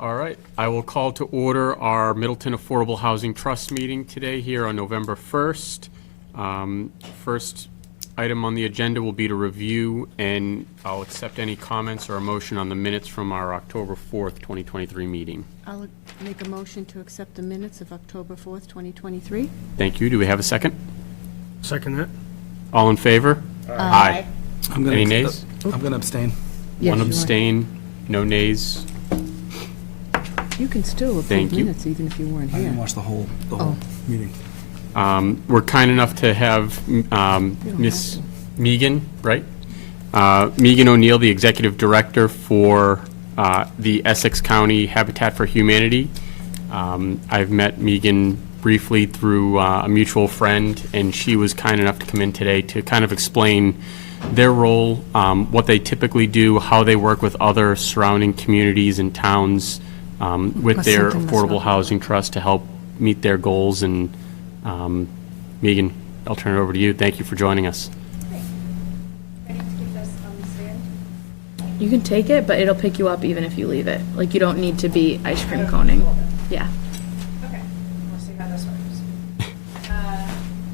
All right, I will call to order our Middleton Affordable Housing Trust meeting today here on November 1st. First item on the agenda will be to review, and I'll accept any comments or a motion on the minutes from our October 4th, 2023 meeting. I'll make a motion to accept the minutes of October 4th, 2023. Thank you. Do we have a second? Second that. All in favor? Aye. Any nays? I'm going to abstain. Yes, One you are. abstain, no nays. You can still Thank approve you. minutes even if you weren't I didn't here. watch the whole Oh. meeting. We're kind enough to have Miss have Megan, right? Megan O'Neill, the Executive Director for the Essex County Habitat for Humanity. I've met Megan briefly through a mutual friend, and she was kind enough to come in today to kind of explain their role, what they typically do, how they work with other surrounding communities and towns with their Something that's affordable not- housing trust to help meet their goals. And Megan, I'll turn it over to you. Thank you for joining us. Ready to keep this on the stand? You can take it, but it'll pick you up even if you leave it. Like, you don't need to be ice cream coning. Yeah. Okay, we'll see how this works.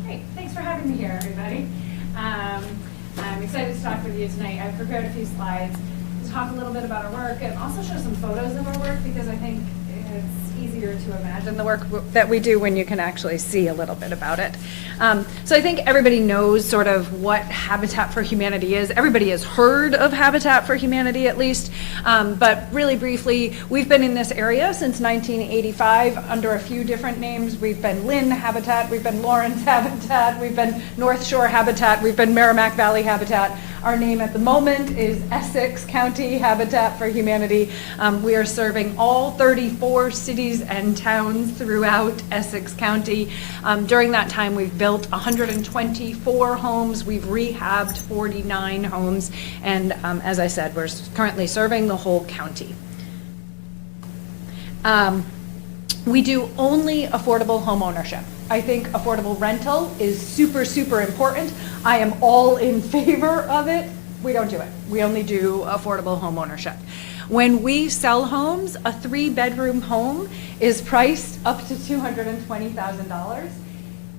Great, thanks for having me here, everybody. I'm excited to talk with you tonight. I've prepared a few slides to talk a little bit about our work and also show some photos of our work, because I think it's easier to imagine the work that we do when you can actually see a little bit about it. So I think everybody knows sort of what Habitat for Humanity is. Everybody has heard of Habitat for Humanity at least, but really briefly, we've been in this area since 1985 under a few different names. We've been Lynn Habitat, we've been Lawrence Habitat, we've been North Shore Habitat, we've been Merrimack Valley Habitat. Our name at the moment is Essex County Habitat for Humanity. We are serving all 34 cities and towns throughout Essex County. During that time, we've built 124 homes, we've rehabbed 49 homes, and as I said, we're currently serving the whole county. We do only affordable home ownership. I think affordable rental is super, super important. I am all in favor of it. We don't do it. We only do affordable home ownership. When we sell homes, a 3-bedroom home is priced up to $220,000.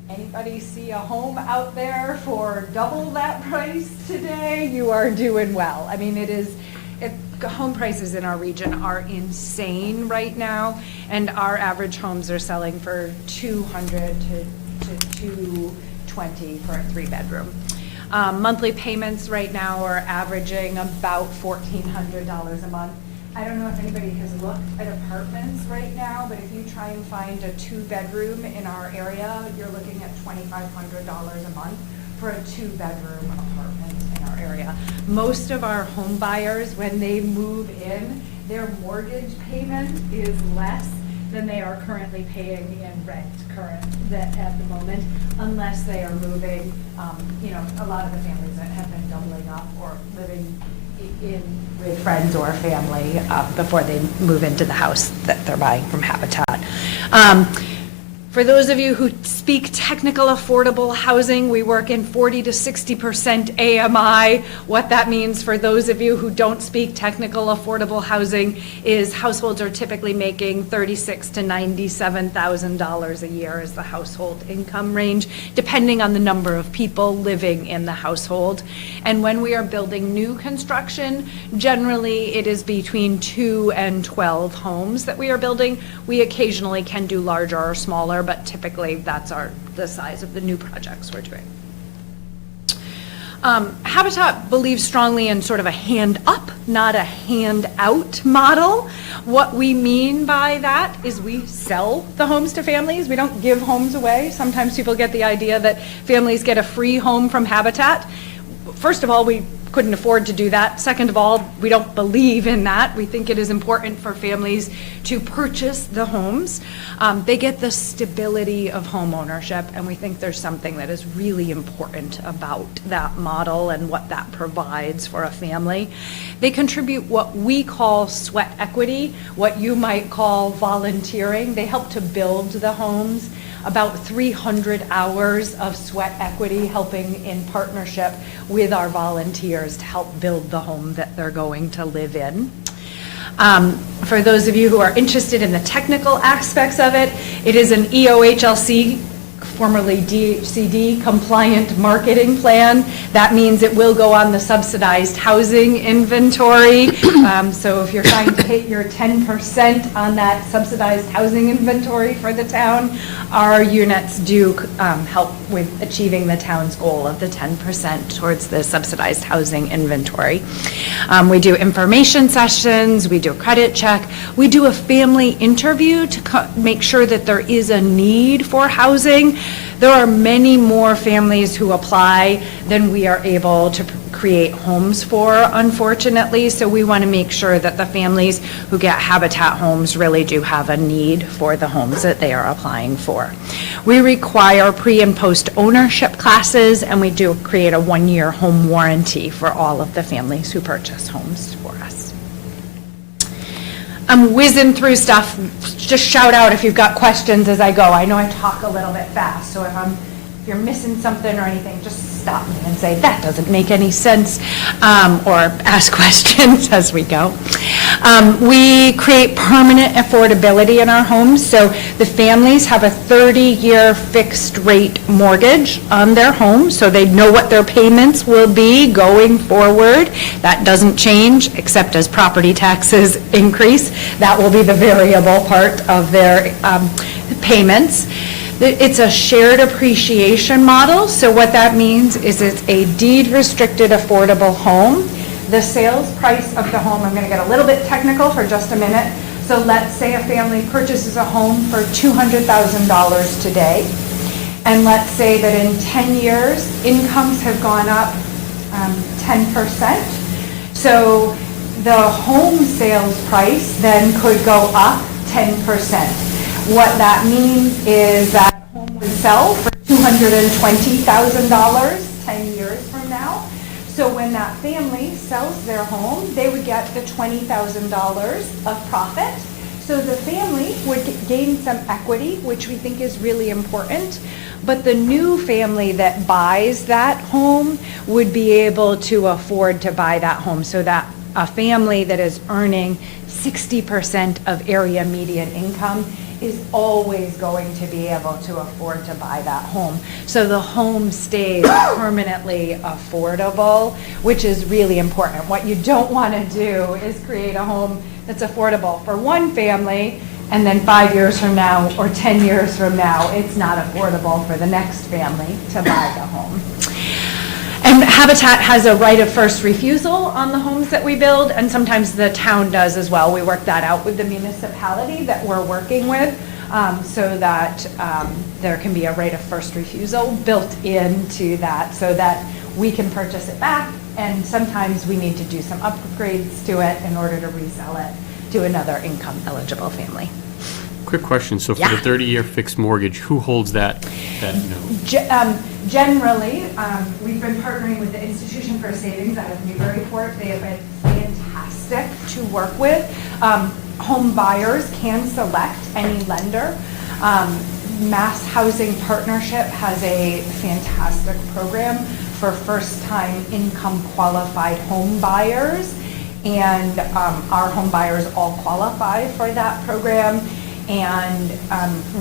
Anybody see a home out there for double that price today? You are doing well. I mean, home prices in our region are insane right now, and our average homes are selling for $200 to $220 for a 3-bedroom. Monthly payments right now are averaging about $1,400 a month. I don't know if anybody has looked at apartments right now, but if you try and find a 2-bedroom in our area, you're looking at $2,500 a month for a 2-bedroom apartment in our area. Most of our home buyers, when they move in, their mortgage payment is less than they are currently paying in rent at the moment, unless they are moving. A lot of the families that have been doubling up or living in with friends or family before they move into the house that they're buying from Habitat. For those of you who speak technical affordable housing, we work in 40 to 60% AMI. What that means for those of you who don't speak technical affordable housing is households are typically making $36,000 to $97,000 a year as the household income range, depending on the number of people living in the household. And when we are building new construction, generally it is between 2 and 12 homes that we are building. We occasionally can do larger or smaller, but typically that's the size of the new projects we're doing. Habitat believes strongly in sort of a hand up, not a hand out model. What we mean by that is we sell the homes to families. We don't give homes away. Sometimes people get the idea that families get a free home from Habitat. First of all, we couldn't afford to do that. Second of all, we don't believe in that. We think it is important for families to purchase the homes. They get the stability of home ownership, and we think there's something that is really important about that model and what that provides for a family. They contribute what we call sweat equity, what you might call volunteering. They help to build the homes. About 300 hours of sweat equity, helping in partnership with our volunteers to help build the home that they're going to live in. For those of you who are interested in the technical aspects of it, it is an EOHLC, formerly DHCD, compliant marketing plan. That means it will go on the subsidized housing inventory. So if you're trying to hit your 10% on that subsidized housing inventory for the town, our units do help with achieving the town's goal of the 10% towards the subsidized housing inventory. We do information sessions, we do a credit check, we do a family interview to make sure that there is a need for housing. There are many more families who apply than we are able to create homes for, unfortunately, so we want to make sure that the families who get Habitat homes really do have a need for the homes that they are applying for. We require pre- and post-ownership classes, and we do create a 1-year home warranty for all of the families who purchase homes for us. I'm whizzing through stuff. Just shout out if you've got questions as I go. I know I talk a little bit fast, so if you're missing something or anything, just stop me and say, that doesn't make any sense, or ask questions as we go. We create permanent affordability in our homes, so the families have a 30-year fixed rate mortgage on their home, so they know what their payments will be going forward. That doesn't change, except as property taxes increase. That will be the variable part of their payments. It's a shared appreciation model, so what that means is it's a deed-restricted affordable home. The sales price of the home, I'm going to get a little bit technical for just a minute. So let's say a family purchases a home for $200,000 today, and let's say that in 10 years, incomes have gone up 10%. So the home sales price then could go up 10%. What that means is that home would sell for $220,000 10 years from now. So when that family sells their home, they would get the $20,000 of profit. So the family would gain some equity, which we think is really important. But the new family that buys that home would be able to afford to buy that home, so that a family that is earning 60% of area median income is always going to be able to afford to buy that home. So the home stays permanently affordable, which is really important. What you don't want to do is create a home that's affordable for one family, and then 5 years from now or 10 years from now, it's not affordable for the next family to buy the home. And Habitat has a right of first refusal on the homes that we build, and sometimes the town does as well. We work that out with the municipality that we're working with, so that there can be a right of first refusal built into that, so that we can purchase it back, and sometimes we need to do some upgrades to it in order to resell it to another income eligible family. Quick question, so for Yeah. the 30-year fixed mortgage, who holds that note? Generally, we've been partnering with the Institution for Savings out of Newburyport. They have been fantastic to work with. Home buyers can select any lender. Mass Housing Partnership has a fantastic program for first-time income qualified home buyers, and our home buyers all qualify for that program. And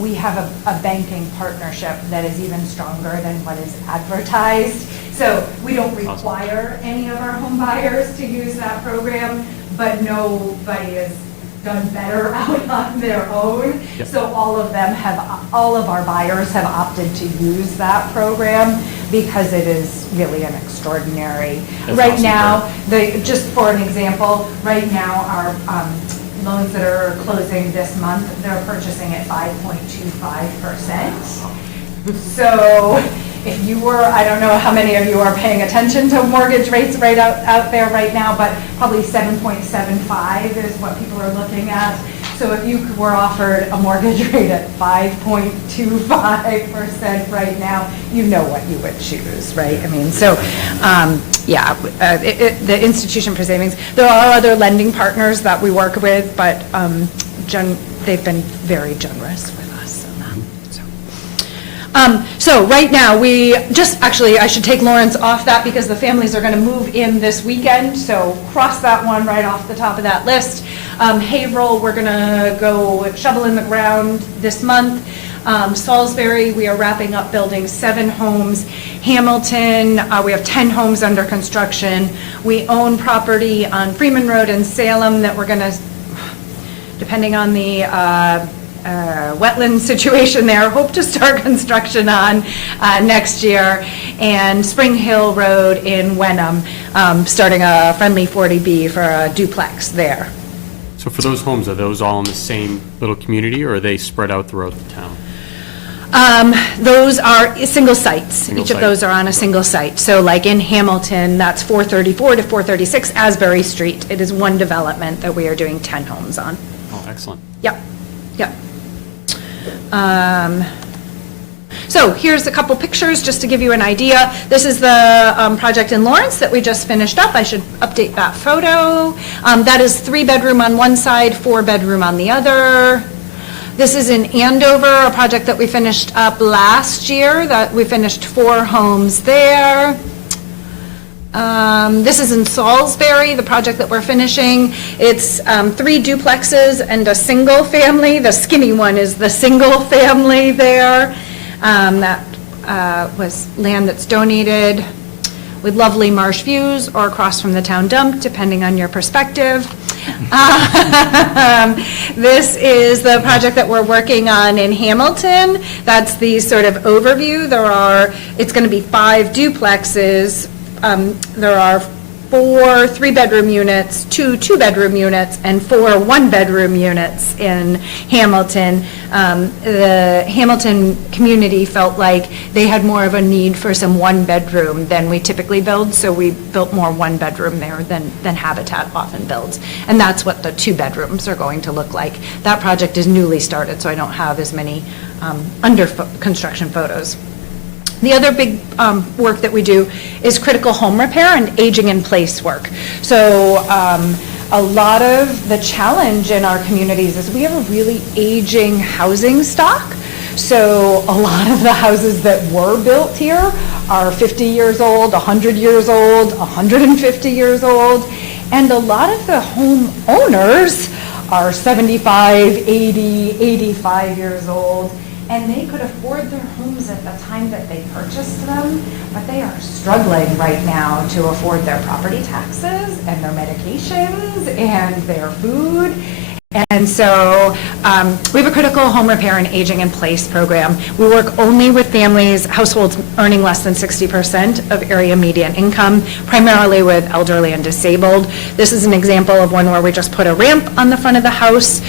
we have a banking partnership that is even stronger than what is advertised. So we don't require any of our home buyers to use that program, but nobody has done better out on their own. Yep. So all of our buyers have opted to use that program because it is really an extraordinary. That's right awesome. now, just for an example, right now our loans that are closing this month, they're purchasing at 5.25%. So if you were, I don't know how many of you are paying attention to mortgage rates right out there right now, but probably 7.75 is what people are looking at. So if you were offered a mortgage rate at 5.25% right now, you know what you would choose, right? I mean, so, the Institution for Savings, there are other lending partners that we work with, but they've been very generous with us on that. So right now, I should take Lawrence off that because the families are going to move in this weekend, so cross that one right off the top of that list. Haverhill, we're gonna go shovel in the ground this month. Salisbury, we are wrapping up building 7 homes. Hamilton, we have 10 homes under construction. We own property on Freeman Road in Salem that we're gonna, depending on the wetland situation there, hope to start construction on next year. And Spring Hill Road in Wenham, starting a friendly 40B for a duplex there. So for those homes, are those all in the same little community, or are they spread out throughout the town? Those are single sites. Single Each of site. those are on a single site. So like in Hamilton, that's 434 to 436 Asbury Street. It is one development that we are doing 10 homes on. Oh, excellent. Yep, yep. So here's a couple pictures just to give you an idea. This is the project in Lawrence that we just finished up. I should update that photo. That is 3-bedroom on one side, 4-bedroom on the other. This is in Andover, a project that we finished up last year, that we finished 4 homes there. This is in Salisbury, the project that we're finishing. It's 3 duplexes and a single family. The skinny one is the single family there. That was land that's donated with lovely marsh views or across from the town dump, depending on your perspective. This is the project that we're working on in Hamilton. That's the sort of overview. It's going to be 5 duplexes. There are 4 3-bedroom units, 2 2-bedroom units, and 4 1-bedroom units in Hamilton. The Hamilton community felt like they had more of a need for some 1-bedroom than we typically build, so we built more 1-bedroom there than Habitat often builds. And that's what the 2-bedrooms are going to look like. That project is newly started, so I don't have as many under construction photos. The other big work that we do is critical home repair and aging in place work. So a lot of the challenge in our communities is we have a really aging housing stock. So a lot of the houses that were built here are 50 years old, 100 years old, 150 years old. And a lot of the homeowners are 75, 80, 85 years old. And they could afford their homes at the time that they purchased them, but they are struggling right now to afford their property taxes and their medications and their food. And so we have a critical home repair and aging in place program. We work only with families, households earning less than 60% of area median income, primarily with elderly and disabled. This is an example of one where we just put a ramp on the front of the house.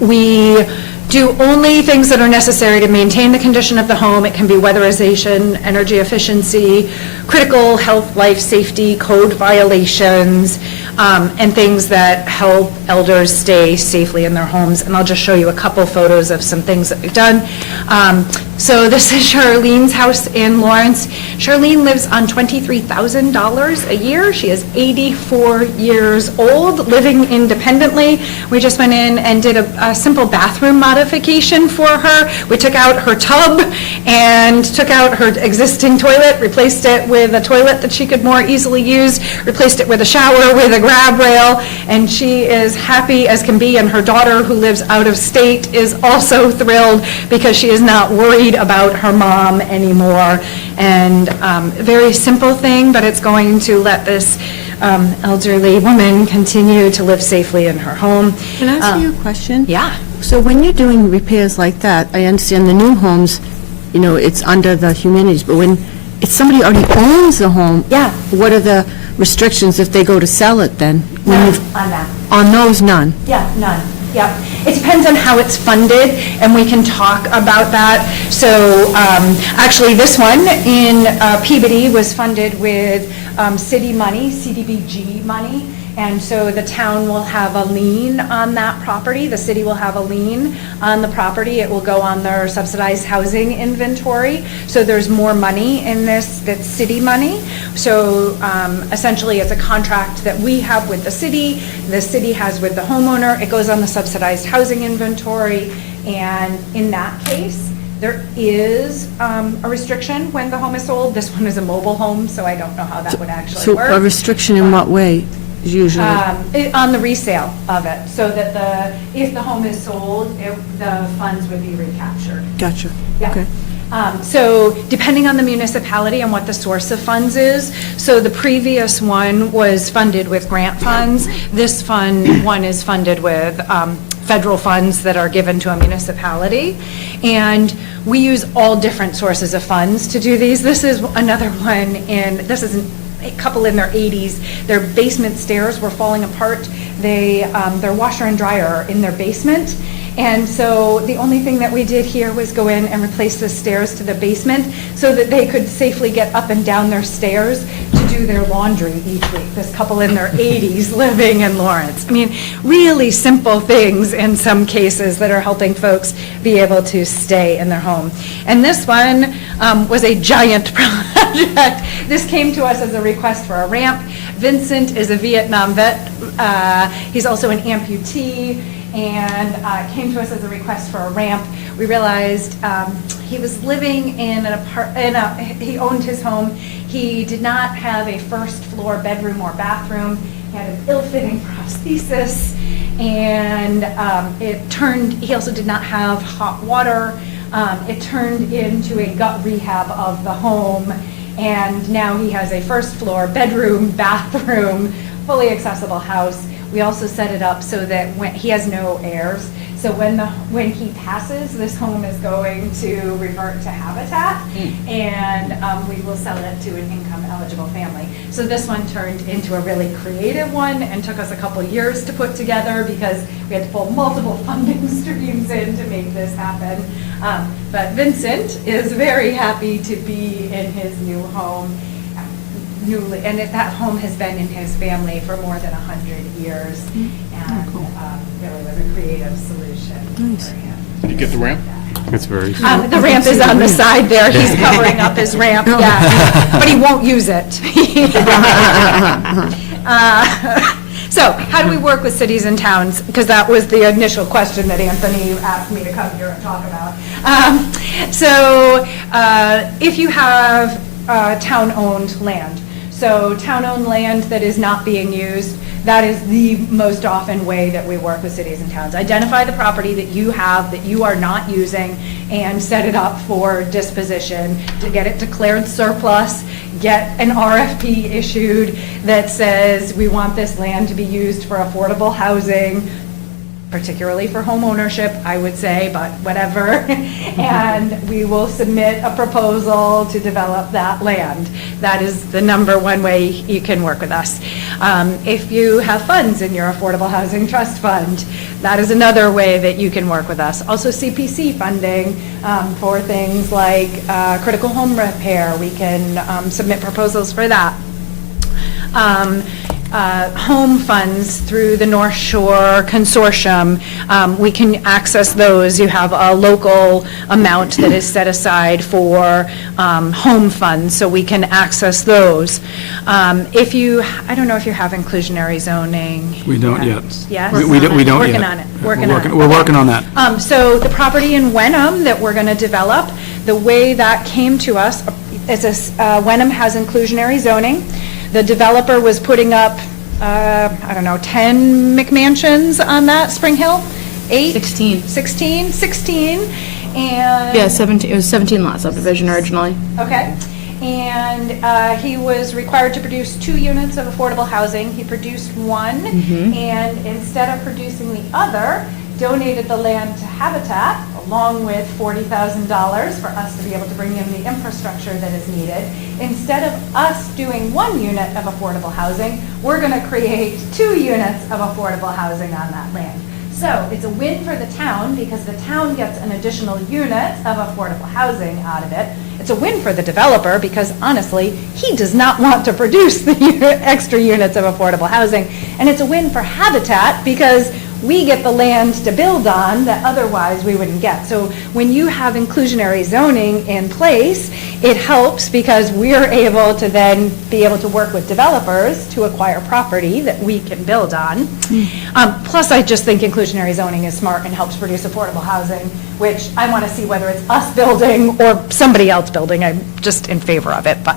We do only things that are necessary to maintain the condition of the home. It can be weatherization, energy efficiency, critical health, life safety, code violations, and things that help elders stay safely in their homes. And I'll just show you a couple photos of some things that we've done. So this is Charlene's house in Lawrence. Charlene lives on $23,000 a year. She is 84 years old, living independently. We just went in and did a simple bathroom modification for her. We took out her tub and took out her existing toilet, replaced it with a toilet that she could more easily use, replaced it with a shower with a grab rail, and she is happy as can be. And her daughter, who lives out of state, is also thrilled because she is not worried about her mom anymore. And a very simple thing, but it's going to let this elderly woman continue to live safely in her home. Can I ask you a question? Yeah. So when you're doing repairs like that, I understand the new homes, you know, it's under the humanities, but when it's somebody already owns the home, Yeah. what are the restrictions if they go to sell it then? None on that. On those, none? Yeah, none. Yep. It depends on how it's funded, and we can talk about that. So actually, this one in Peabody was funded with city money, CDBG money, and so the town will have a lien on that property. The city will have a lien on the property. It will go on their subsidized housing inventory. So there's more money in this that's city money. So essentially, it's a contract that we have with the city has with the homeowner. It goes on the subsidized housing inventory, and in that case, there is a restriction when the home is sold. This one is a mobile home, so I don't know how that would actually So work. a restriction in what way? is usually? On the resale of it, so that if the home is sold, the funds would be recaptured. Gotcha. Yeah. Okay. So depending on the municipality and what the source of funds is, so the previous one was funded with grant funds. This one is funded with federal funds that are given to a municipality. And we use all different sources of funds to do these. This is another one this is a couple in their 80s. Their basement stairs were falling apart. Their washer and dryer are in their basement. And so the only thing that we did here was go in and replace the stairs to the basement so that they could safely get up and down their stairs to do their laundry each week. This couple in their 80s living in Lawrence. I mean, really simple things in some cases that are helping folks be able to stay in their home. And this one was a giant project. This came to us as a request for a ramp. Vincent is a Vietnam vet. He's also an amputee, and came to us as a request for a ramp. We realized he was living in he owned his home. He did not have a first floor bedroom or bathroom. He had an ill-fitting prosthesis, and he also did not have hot water. It turned into a gut rehab of the home, and now he has a first floor bedroom, bathroom, fully accessible house. We also set it up so that he has no heirs. So when he passes, this home is going to revert to Habitat, and we will sell it to an income-eligible family. So this one turned into a really creative one and took us a couple years to put together because we had to pull multiple funding streams in to make this happen. But Vincent is very happy to be in his new home. And that home has been in his family for more than 100 years, and really was a creative solution for him. Did you get the ramp? It's very, The ramp is on the side there. He's covering up his ramp, yeah, but he won't use it. So how do we work with cities and towns? Because that was the initial question that Anthony asked me to come here and talk about. If you have town-owned land, so town-owned land that is not being used, that is the most often way that we work with cities and towns. Identify the property that you have that you are not using and set it up for disposition to get it declared surplus, get an RFP issued that says we want this land to be used for affordable housing, particularly for home ownership, I would say, but whatever. And we will submit a proposal to develop that land. That is the number one way you can work with us. If you have funds in your Affordable Housing Trust Fund, that is another way that you can work with us. Also CPC funding for things like critical home repair. We can submit proposals for that. Home funds through the North Shore Consortium, we can access those. You have a local amount that is set aside for home funds, so we can access those. I don't know if you have inclusionary zoning. We don't yet. Yes? We don't yet. Working on it. We're working on that. So the property in Wenham that we're going to develop, the way that came to us, Wenham has inclusionary zoning. The developer was putting up, 10 McMansions on that, Spring Hill? 8? 16. 16, and... Yeah, 17, it was 17 lot subdivision originally. Okay. And he was required to produce 2 units of affordable housing. He produced one, and instead of producing the other, donated the land to Habitat, along with $40,000 for us to be able to bring in the infrastructure that is needed. Instead of us doing 1 unit of affordable housing, we're going to create 2 units of affordable housing on that land. So it's a win for the town because the town gets an additional unit of affordable housing out of it. It's a win for the developer because honestly, he does not want to produce the extra units of affordable housing. And it's a win for Habitat because we get the land to build on that otherwise we wouldn't get. So when you have inclusionary zoning in place, it helps because we're able to then be able to work with developers to acquire property that we can build on. Plus, I just think inclusionary zoning is smart and helps produce affordable housing, which I want to see whether it's us building or somebody else building. I'm just in favor of it. But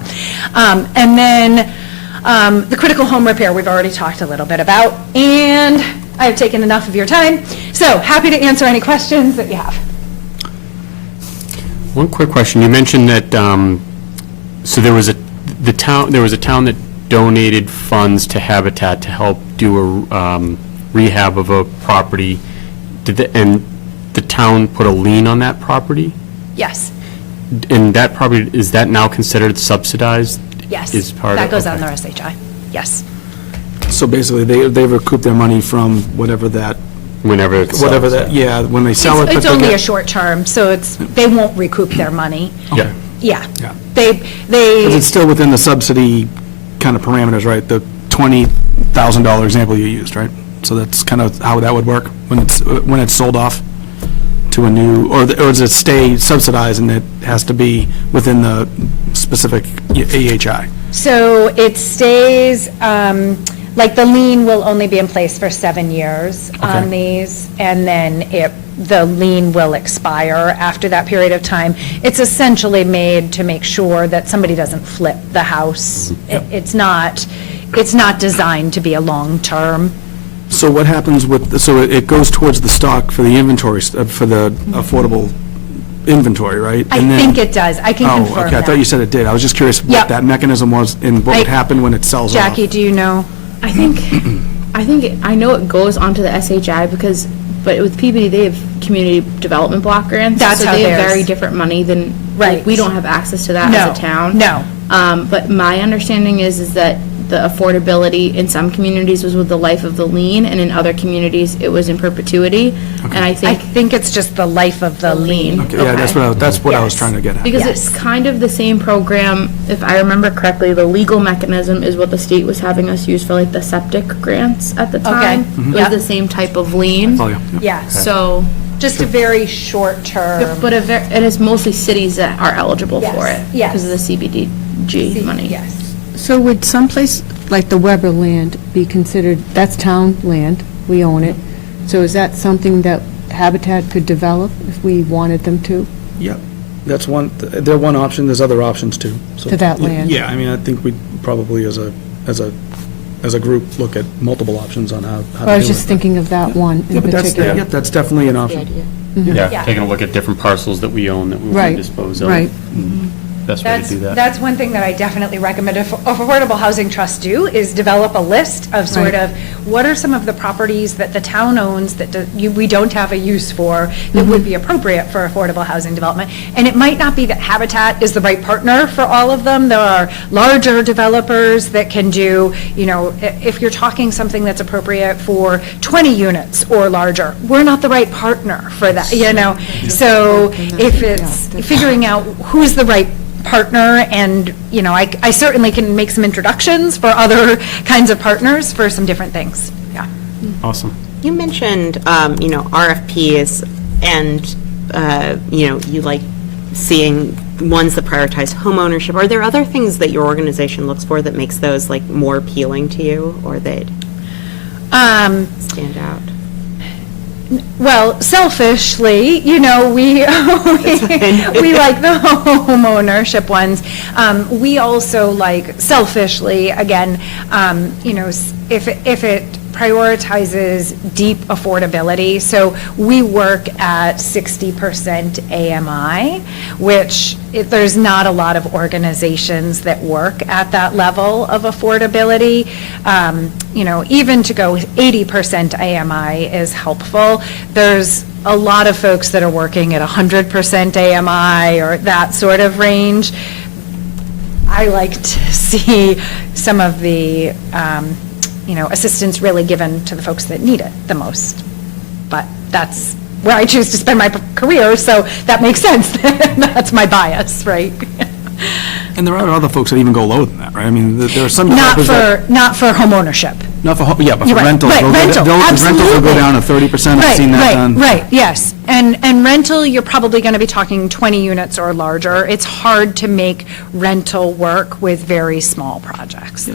and then The critical home repair, we've already talked a little bit about, and I've taken enough of your time, so happy to answer any questions that you have. One quick question. You mentioned that, so there was a town that donated funds to Habitat to help do a rehab of a property. And the town put a lien on that property? Yes, And that property, is that now considered subsidized? yes. Is part of- That goes on okay. their SHI, yes. So basically, they recoup their money from whatever that, Whenever it's. whatever that, yeah, when they sell it. but It's they only get- a short term, so they won't recoup their money. Yeah. Yeah. Yeah. They, Because it's still within the subsidy kind of parameters, right? The $20,000 example you used, right? So that's kind of how that would work when it's sold off to a new, or does it stay subsidized and it has to be within the specific AHI? So it stays, like the lien will only be in place for 7 years on these, and then the lien will expire after that period of time. It's essentially made to make sure that somebody doesn't flip the house. It's not designed to be a long-term. So what happens so it goes towards the stock for the inventory, for the affordable inventory, right? I And then- think it does. I can confirm Oh, okay, I thought you that. said it did. I was just curious Yep. what that mechanism was and what would I- happen when it sells off. Jackie, do you know? I think I know it goes onto the SHI but with PBD, they have community development block grants. That's how So they have theirs- very different money than, Right. like, we don't have access to that No, as a town. no. But my understanding is that the affordability in some communities was with the life of the lien, and in other communities, it was in perpetuity. And I I think, think it's just the life of the lien. Okay, yeah, that's what I was Yes. trying to get at. because Yes. it's kind of the same program, if I remember correctly, the legal mechanism is what the state was having us use for like the septic grants at the time. It was Yep. the same type of lien. Oh, yeah. Yeah, So, just a very short term. but and it's mostly cities that are eligible for Yes, it. yes. Because of the CBDG money. Yes. So would someplace like the Weber land be considered, that's town land, we own it, so is that something that Habitat could develop if we wanted them to? Yep, that's they're one option, there's other options too. So, To that land. Yeah, I mean, I think we'd probably, as a group, look at multiple options on how to do it. I was just thinking of that one Yeah, in but particular. yep, that's definitely an option. Yeah, Yeah. taking a look at different parcels that we own that we want Right, to dispose of. right. Best way to do that. That's one thing that I definitely recommend Affordable Housing Trust do, is develop a list of sort Right. of, what are some of the properties that the town owns that we don't have a use for, that would be appropriate for affordable housing development? And it might not be that Habitat is the right partner for all of them. There are larger developers that can do, if you're talking something that's appropriate for 20 units or larger, we're not the right partner for that, So if it's figuring out who's the right partner, and, I certainly can make some introductions for other kinds of partners for some different things, yeah. Awesome. You mentioned, RFPs and, you like seeing ones that prioritize homeownership. Are there other things that your organization looks for that makes those like more appealing to you, or that stand out? Well, selfishly, we like the home ownership ones. We also like, selfishly, again, if it prioritizes deep affordability. So we work at 60% AMI, which there's not a lot of organizations that work at that level of affordability. Even to go 80% AMI is helpful. There's a lot of folks that are working at 100% AMI or that sort of range. I like to see some of the assistance really given to the folks that need it the most. But that's where I choose to spend my career, so that makes sense. That's my bias, right? And there are other folks that even go lower than that, right? I mean, there are some Not developers that. not for home ownership. Not for, yeah, but for You're right, rentals. right, they'll go- rental, Rentals will go absolutely. down to 30%, I've Right, seen that done. Right, yes. And rental, you're probably going to be talking 20 units or larger. It's hard to make rental work with very small projects.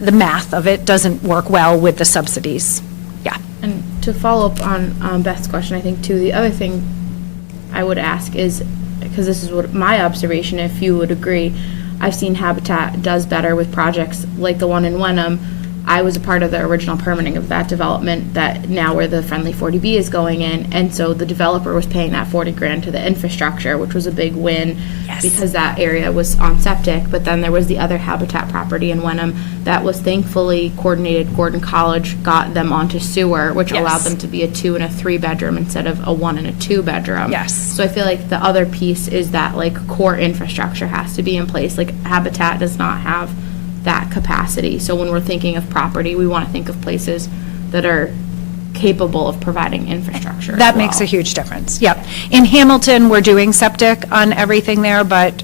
The math of it doesn't work well with the subsidies. Yeah. And to follow up on Beth's question, I think too, the other thing I would ask is, because this is what my observation, if you would agree, I've seen Habitat does better with projects like the one in Wenham. I was a part of the original permitting of that development that now where the friendly 40B is going in. And so the developer was paying that 40 grand to the infrastructure, which was a big win because that area was on septic. But then there was the other Habitat property in Wenham that was thankfully coordinated. Gordon College got them onto sewer, which allowed them to be a 2 and a 3 bedroom instead of a 1 and a 2 bedroom. Yes. So I feel like the other piece is that like core infrastructure has to be in place. Like Habitat does not have that capacity. So when we're thinking of property, we want to think of places that are capable of providing infrastructure. That as makes a well. huge difference, yep. In Hamilton, we're doing septic on everything there, but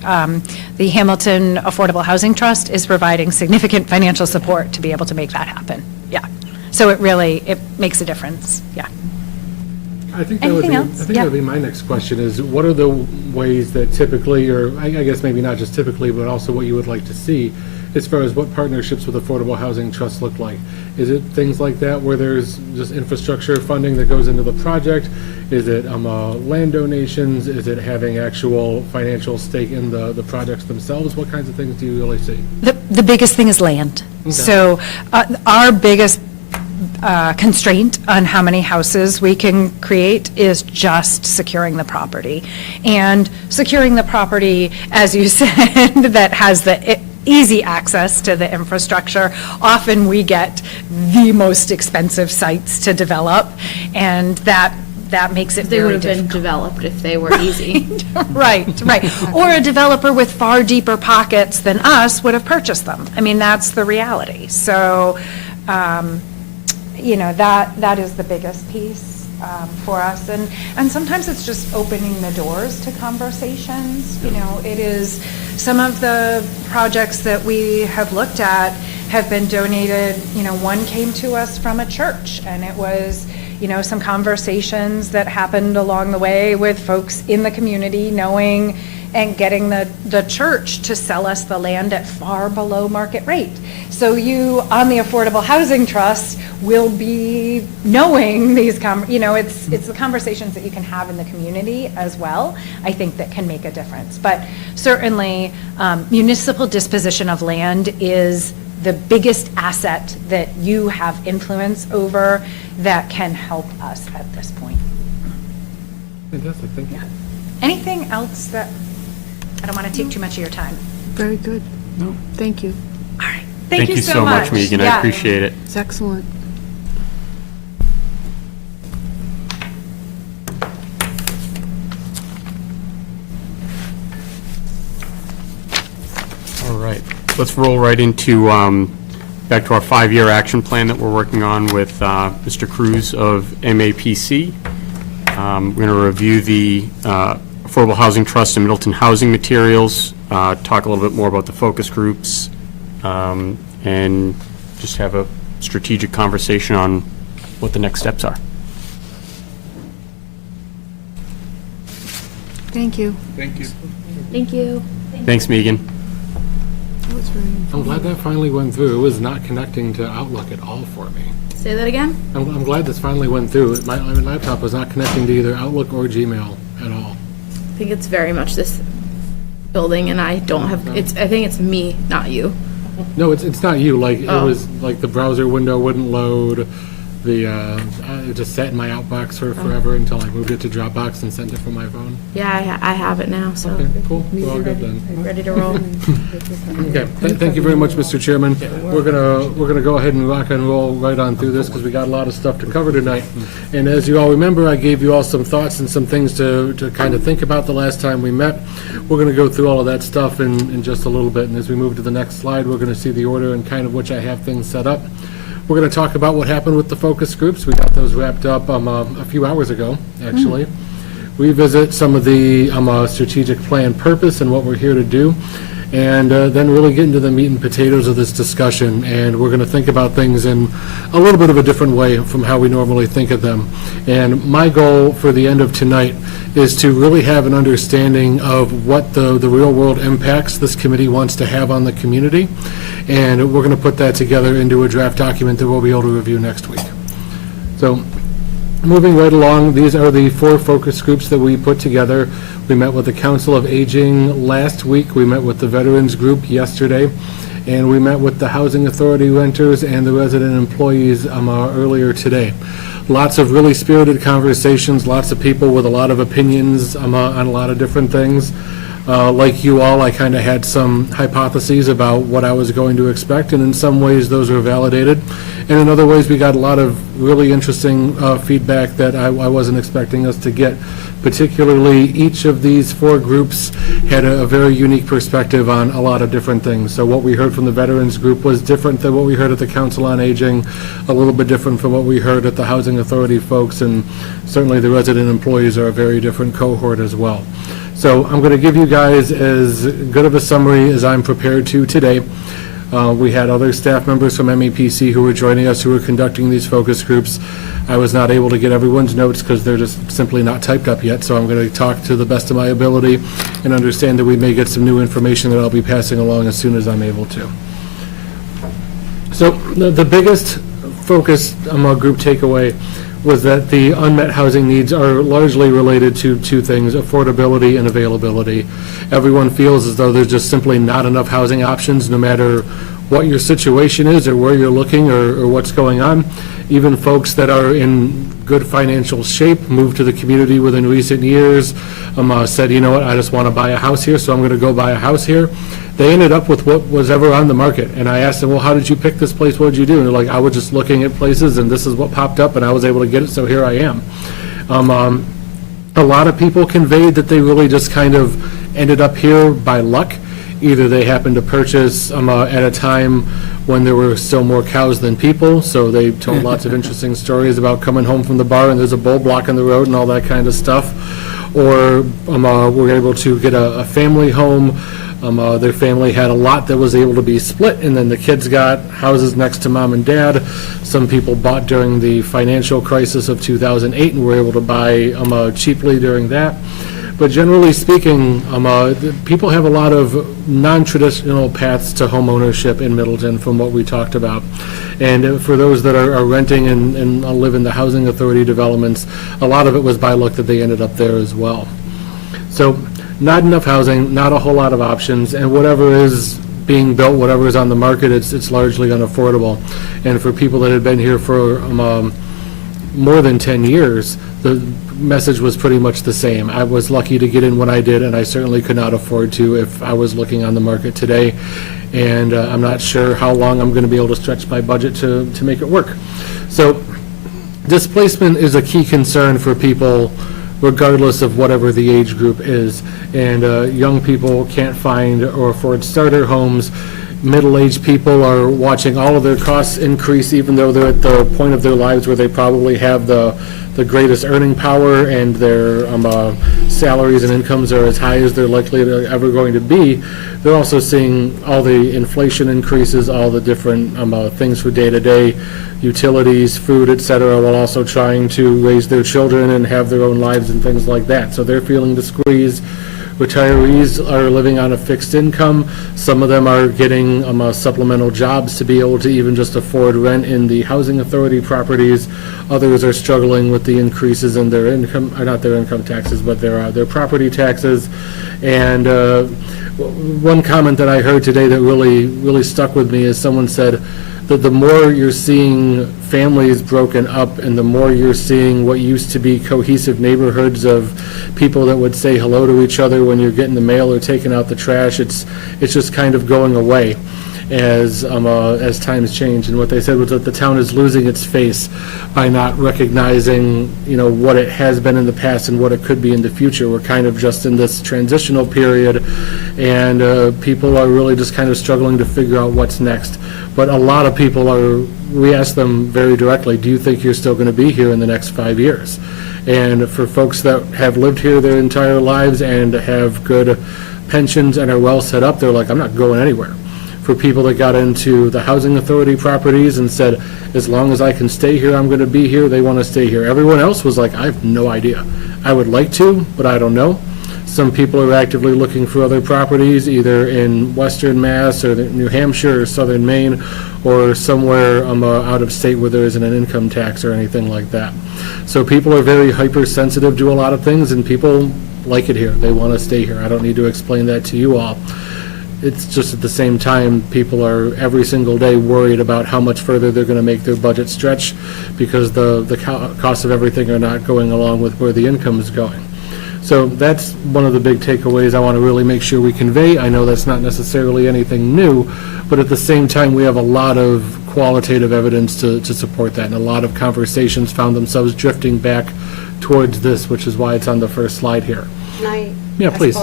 the Hamilton Affordable Housing Trust is providing significant financial support to be able to make that happen, yeah. So it makes a difference, yeah. I think that would be, Anything I else? think that would be my next question is, what are the ways that typically, or I guess maybe not just typically, but also what you would like to see as far as what partnerships with affordable housing trusts look like? Is it things like that where there's just infrastructure funding that goes into the project? Is it land donations? Is it having actual financial stake in the projects themselves? What kinds of things do you really see? The biggest thing is land. So our biggest constraint on how many houses we can create is just securing the property. And securing the property, as you said, that has the easy access to the infrastructure. Often we get the most expensive sites to develop, and that makes it They would very have been difficult. developed if they were easy. Right. Or a developer with far deeper pockets than us would have purchased them. I mean, that's the reality. So, that is the biggest piece for us. And sometimes it's just opening the doors to conversations. It is, some of the projects that we have looked at have been donated, one came to us from a church, and it was, some conversations that happened along the way with folks in the community knowing and getting the church to sell us the land at far below market rate. So you, on the Affordable Housing Trust, will be knowing these, it's the conversations that you can have in the community as well, I think, that can make a difference. But certainly, municipal disposition of land is the biggest asset that you have influence over that can help us at this point. Fantastic, thank you. Anything else that, I don't want to take too much of your time. Very good. No, thank you. All right. Thank you so much, Megan. I Yeah. appreciate it. It's excellent. All right, let's roll right into, back to our 5-year action plan that we're working on with Mr. Cruz of MAPC. We're going to review the Affordable Housing Trust and Middleton Housing Materials, talk a little bit more about the focus groups, and just have a strategic conversation on what the next steps are. Thank you. Thank you. Thank you. Thanks, Megan. That was very I'm glad that finally went through. It was not connecting to Outlook at all for me. Say that again? I'm glad this finally went through. My laptop was not connecting to either Outlook or Gmail at all. I think it's very much this building, and I don't have, I think it's me, not you. No, it's not you. Like, it Oh. was, like, the browser window wouldn't load. It just sat in my outbox for forever until I moved it to Dropbox and sent it from my phone. Yeah, I have it now, so Okay, cool. We're all good then. ready to roll. Okay, thank you very much, Mr. Chairman. We're gonna go ahead and rock and roll right on through this because we got a lot of stuff to cover tonight. And as you all remember, I gave you all some thoughts and some things to kind of think about the last time we met. We're gonna go through all of that stuff in just a little bit. And as we move to the next slide, we're gonna see the order and kind of which I have things set up. We're going to talk about what happened with the focus groups. We got those wrapped up a few hours ago, actually. Revisit some of the strategic plan purpose and what we're here to do, and then really get into the meat and potatoes of this discussion. And we're going to think about things in a little bit of a different way from how we normally think of them. And my goal for the end of tonight is to really have an understanding of what the real-world impacts this committee wants to have on the community. And we're going to put that together into a draft document that we'll be able to review next week. So moving right along, these are the 4 focus groups that we put together. We met with the Council of Aging last week, we met with the Veterans Group yesterday, and we met with the Housing Authority renters and the resident employees earlier today. Lots of really spirited conversations, lots of people with a lot of opinions on a lot of different things. Like you all, I kind of had some hypotheses about what I was going to expect, and in some ways those were validated. And in other ways, we got a lot of really interesting feedback that I wasn't expecting us to get. Particularly, each of these 4 groups had a very unique perspective on a lot of different things. So what we heard from the Veterans Group was different than what we heard at the Council on Aging, a little bit different from what we heard at the Housing Authority folks, and certainly the resident employees are a very different cohort as well. So I'm going to give you guys as good of a summary as I'm prepared to today. We had other staff members from MEPC who were joining us, who were conducting these focus groups. I was not able to get everyone's notes because they're just simply not typed up yet, so I'm going to talk to the best of my ability and understand that we may get some new information that I'll be passing along as soon as I'm able to. So the biggest focus group takeaway was that the unmet housing needs are largely related to 2 things, affordability and availability. Everyone feels as though there's just simply not enough housing options, no matter what your situation is or where you're looking or what's going on. Even folks that are in good financial shape, moved to the community within recent years, said, you know what, I just want to buy a house here, so I'm going to go buy a house here. They ended up with what was ever on the market. And I asked them, well, how did you pick this place? What did you do? And they're like, I was just looking at places, and this is what popped up, and I was able to get it, so here I am. A lot of people conveyed that they really just kind of ended up here by luck. Either they happened to purchase at a time when there were still more cows than people, so they told lots of interesting stories about coming home from the bar and there's a bull blocking the road and all that kind of stuff. Or were able to get a family home. Their family had a lot that was able to be split, and then the kids got houses next to mom and dad. Some people bought during the financial crisis of 2008 and were able to buy cheaply during that. But generally speaking, people have a lot of non-traditional paths to home ownership in Middleton from what we talked about. And for those that are renting and live in the housing authority developments, a lot of it was by luck that they ended up there as well. So not enough housing, not a whole lot of options, and whatever is being built, whatever is on the market, it's largely unaffordable. And for people that had been here for more than 10 years, the message was pretty much the same. I was lucky to get in when I did, and I certainly could not afford to if I was looking on the market today. And I'm not sure how long I'm going to be able to stretch my budget to make it work. So displacement is a key concern for people regardless of whatever the age group is. And young people can't find or afford starter homes. Middle-aged people are watching all of their costs increase, even though they're at the point of their lives where they probably have the greatest earning power and their salaries and incomes are as high as they're likely to ever going to be. They're also seeing all the inflation increases, all the different things for day-to-day, utilities, food, et cetera, while also trying to raise their children and have their own lives and things like that. So they're feeling the squeeze. Retirees are living on a fixed income. Some of them are getting supplemental jobs to be able to even just afford rent in the housing authority properties. Others are struggling with the increases in their income, or not their income taxes, but their property taxes. And one comment that I heard today that really stuck with me is someone said that the more you're seeing families broken up and the more you're seeing what used to be cohesive neighborhoods of people that would say hello to each other when you're getting the mail or taking out the trash, it's just kind of going away as times change. And what they said was that the town is losing its face by not recognizing, what it has been in the past and what it could be in the future. We're kind of just in this transitional period, and people are really just kind of struggling to figure out what's next. But a lot of people we asked them very directly, do you think you're still going to be here in the next 5 years? And for folks that have lived here their entire lives and have good pensions and are well set up, they're like, I'm not going anywhere. For people that got into the housing authority properties and said, as long as I can stay here, I'm going to be here, they want to stay here. Everyone else was like, I have no idea. I would like to, but I don't know. Some people are actively looking for other properties, either in Western Mass or New Hampshire or Southern Maine, or somewhere out of state where there isn't an income tax or anything like that. So people are very hypersensitive to a lot of things, and people like it here. They want to stay here. I don't need to explain that to you all. It's just at the same time, people are every single day worried about how much further they're going to make their budget stretch because the costs of everything are not going along with where the income is going. So that's one of the big takeaways I want to really make sure we convey. I know that's not necessarily anything new, but at the same time, we have a lot of qualitative evidence to support that, and a lot of conversations found themselves drifting back towards this, which is why it's on the first slide here. Can I? Yeah, ask please.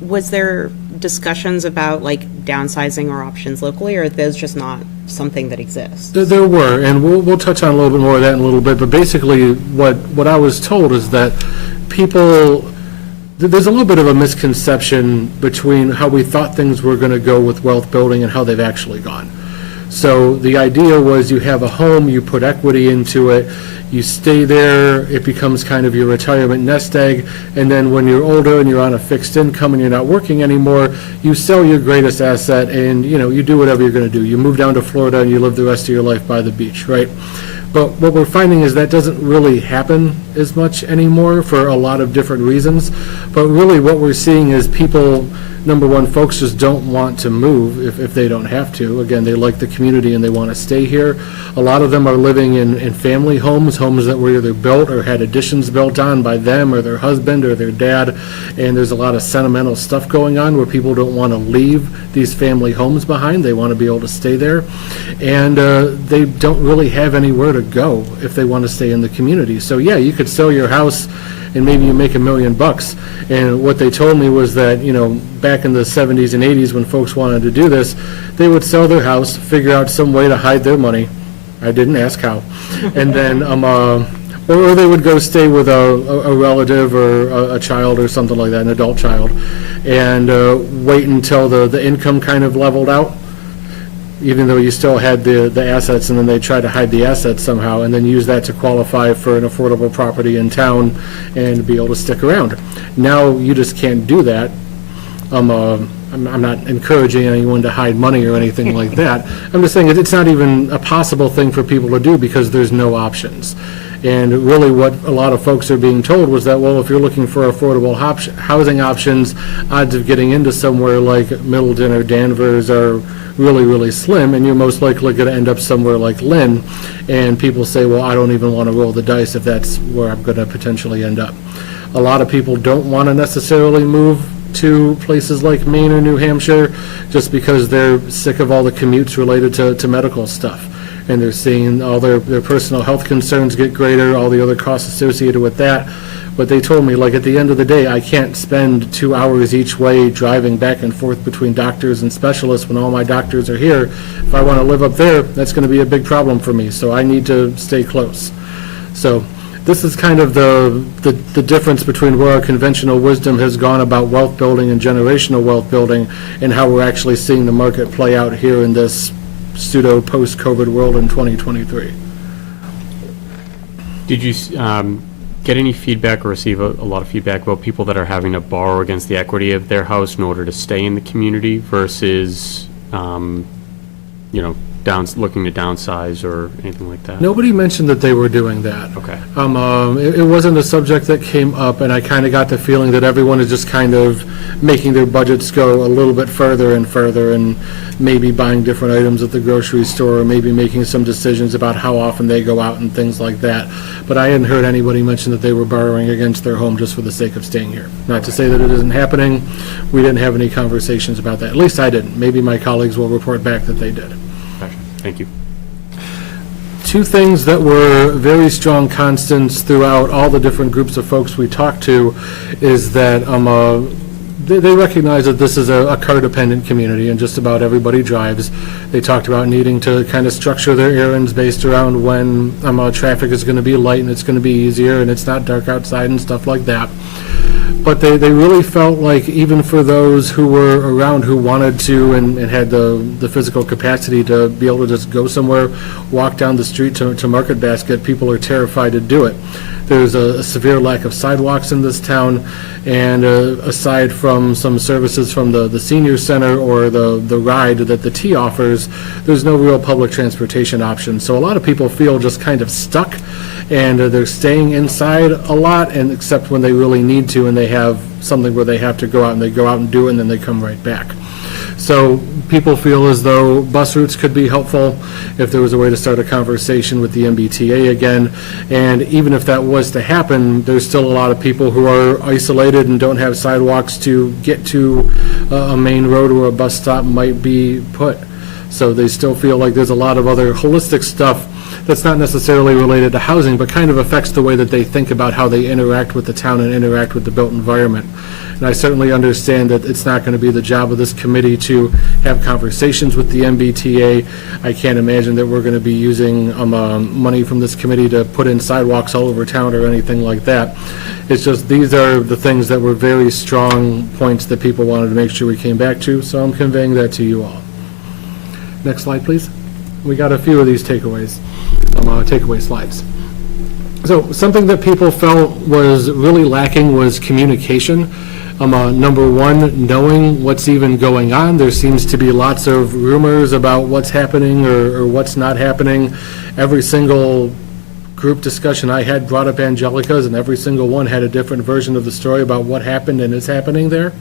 Was there discussions about like downsizing or options locally, or are those just not something that exists? There were, and we'll touch on a little bit more of that in a little bit, but basically what I was told is that there's a little bit of a misconception between how we thought things were going to go with wealth building and how they've actually gone. So the idea was you have a home, you put equity into it, you stay there, it becomes kind of your retirement nest egg, and then when you're older and you're on a fixed income and you're not working anymore, you sell your greatest asset and, you do whatever you're going to do. You move down to Florida and you live the rest of your life by the beach, right? But what we're finding is that doesn't really happen as much anymore for a lot of different reasons. But really what we're seeing is people, number one, folks just don't want to move if they don't have to. Again, they like the community and they want to stay here. A lot of them are living in family homes that were either built or had additions built on by them or their husband or their dad. And there's a lot of sentimental stuff going on where people don't want to leave these family homes behind. They want to be able to stay there. And they don't really have anywhere to go if they want to stay in the community. So yeah, you could sell your house and maybe you make $1 million. And what they told me was that, back in the 70s and 80s when folks wanted to do this, they would sell their house, figure out some way to hide their money. I didn't ask how. And then, or they would go stay with a relative or a child or something like that, an adult child, and wait until the income kind of leveled out, even though you still had the assets, and then they try to hide the assets somehow, and then use that to qualify for an affordable property in town and be able to stick around. Now, you just can't do that. I'm not encouraging anyone to hide money or anything like that. I'm just saying it's not even a possible thing for people to do because there's no options. And really what a lot of folks are being told was that, well, if you're looking for affordable housing options, odds of getting into somewhere like Middleton or Danvers are really, really slim, and you're most likely going to end up somewhere like Lynn. And people say, well, I don't even want to roll the dice if that's where I'm going to potentially end up. A lot of people don't want to necessarily move to places like Maine or New Hampshire just because they're sick of all the commutes related to medical stuff. And they're seeing all their personal health concerns get greater, all the other costs associated with that. But they told me, like, at the end of the day, I can't spend 2 hours each way driving back and forth between doctors and specialists when all my doctors are here. If I want to live up there, that's going to be a big problem for me, so I need to stay close. So this is kind of the difference between where our conventional wisdom has gone about wealth building and generational wealth building and how we're actually seeing the market play out here in this pseudo post-COVID world in 2023. Did you get any feedback or receive a lot of feedback about people that are having to borrow against the equity of their house in order to stay in the community versus, looking to downsize or anything like that? Nobody mentioned that they were doing that. Okay. It wasn't a subject that came up, and I kind of got the feeling that everyone is just kind of making their budgets go a little bit further and further, and maybe buying different items at the grocery store, or maybe making some decisions about how often they go out and things like that. But I hadn't heard anybody mention that they were borrowing against their home just for the sake of staying here. Not to say that it isn't happening. We didn't have any conversations about that. At least I didn't. Maybe my colleagues will report back that they did. Gotcha. Thank you. Two things that were very strong constants throughout all the different groups of folks we talked to is that they recognize that this is a car-dependent community and just about everybody drives. They talked about needing to kind of structure their errands based around when traffic is going to be light and it's going to be easier and it's not dark outside and stuff like that. But they really felt like even for those who were around who wanted to and had the physical capacity to be able to just go somewhere, walk down the street to Market Basket, people are terrified to do it. There's a severe lack of sidewalks in this town, and aside from some services from the senior center or the ride that the T offers, there's no real public transportation option. So a lot of people feel just kind of stuck, and they're staying inside a lot, and except when they really need to, and they have something where they have to go out, and they go out and do it, and then they come right back. So people feel as though bus routes could be helpful if there was a way to start a conversation with the MBTA again. And even if that was to happen, there's still a lot of people who are isolated and don't have sidewalks to get to a main road where a bus stop might be put. So they still feel like there's a lot of other holistic stuff that's not necessarily related to housing, but kind of affects the way that they think about how they interact with the town and interact with the built environment. And I certainly understand that it's not going to be the job of this committee to have conversations with the MBTA. I can't imagine that we're going to be using money from this committee to put in sidewalks all over town or anything like that. It's just, these are the things that were very strong points that people wanted to make sure we came back to, so I'm conveying that to you all. Next slide, please. We got a few of these takeaways, takeaway slides. So something that people felt was really lacking was communication. Number one, knowing what's even going on. There seems to be lots of rumors about what's happening or what's not happening. Every single group discussion I had brought up Angelica's, and every single one had a different version of the story about what happened and is happening there.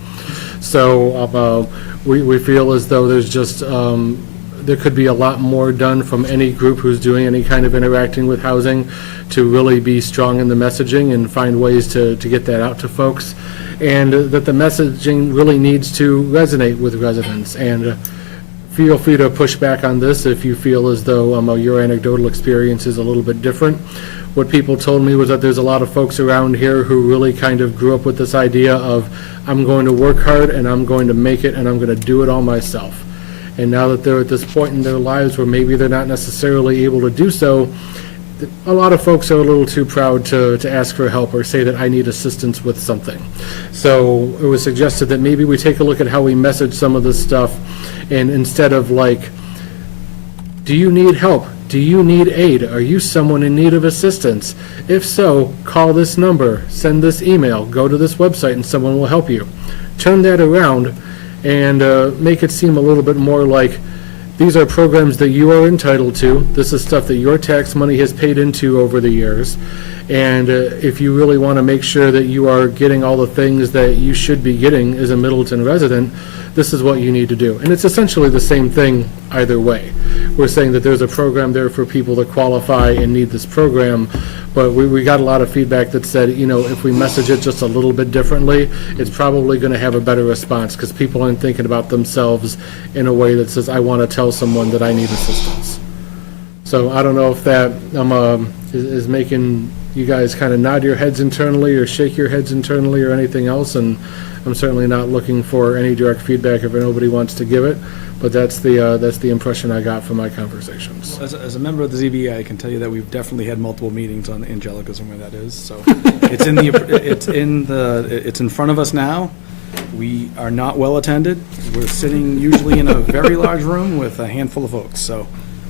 So we feel as though there's just, there could be a lot more done from any group who's doing any kind of interacting with housing to really be strong in the messaging and find ways to get that out to folks. And that the messaging really needs to resonate with residents. And feel free to push back on this if you feel as though your anecdotal experience is a little bit different. What people told me was that there's a lot of folks around here who really kind of grew up with this idea of, I'm going to work hard and I'm going to make it and I'm going to do it all myself. And now that they're at this point in their lives where maybe they're not necessarily able to do so, a lot of folks are a little too proud to ask for help or say that I need assistance with something. So it was suggested that maybe we take a look at how we message some of this stuff, and instead of like, do you need help? Do you need aid? Are you someone in need of assistance? If so, call this number, send this email, go to this website, and someone will help you. Turn that around and make it seem a little bit more like, these are programs that you are entitled to. This is stuff that your tax money has paid into over the years. And if you really want to make sure that you are getting all the things that you should be getting as a Middleton resident, this is what you need to do. And it's essentially the same thing either way. We're saying that there's a program there for people that qualify and need this program, but we got a lot of feedback that said, you know, if we message it just a little bit differently, it's probably going to have a better response because people aren't thinking about themselves in a way that says, I want to tell someone that I need assistance. So I don't know if that is making you guys kind of nod your heads internally or shake your heads internally or anything else, and I'm certainly not looking for any direct feedback if nobody wants to give it, but that's the impression I got from my conversations. As a member of the ZBA, I can tell you that we've definitely had multiple meetings on Angelica's and where that is. So it's in front of us now. We are not well attended. We're sitting usually in a very large room with a handful of folks. So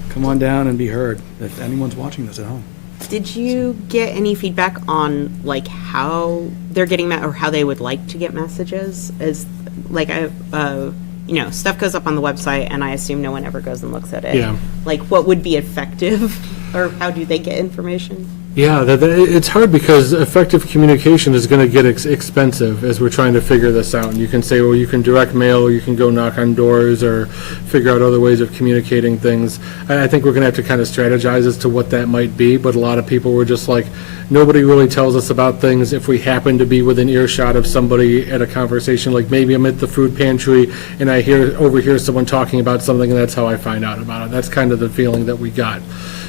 come on down and be heard if anyone's watching this at home. Did you get any feedback on like how they're getting or how they would like to get messages? As like you know, stuff goes up on the website and I assume no one ever goes and looks at it. Yeah. Like what would be effective or how do they get information? Yeah, it's hard because effective communication is going to get expensive as we're trying to figure this out. And you can say, well, you can direct mail, or you can go knock on doors, or figure out other ways of communicating things. I think we're going to have to kind of strategize as to what that might be, but a lot of people were just like, nobody really tells us about things if we happen to be within earshot of somebody at a conversation, like maybe I'm at the food pantry and I overhear someone talking about something and that's how I find out about it. That's kind of the feeling that we got.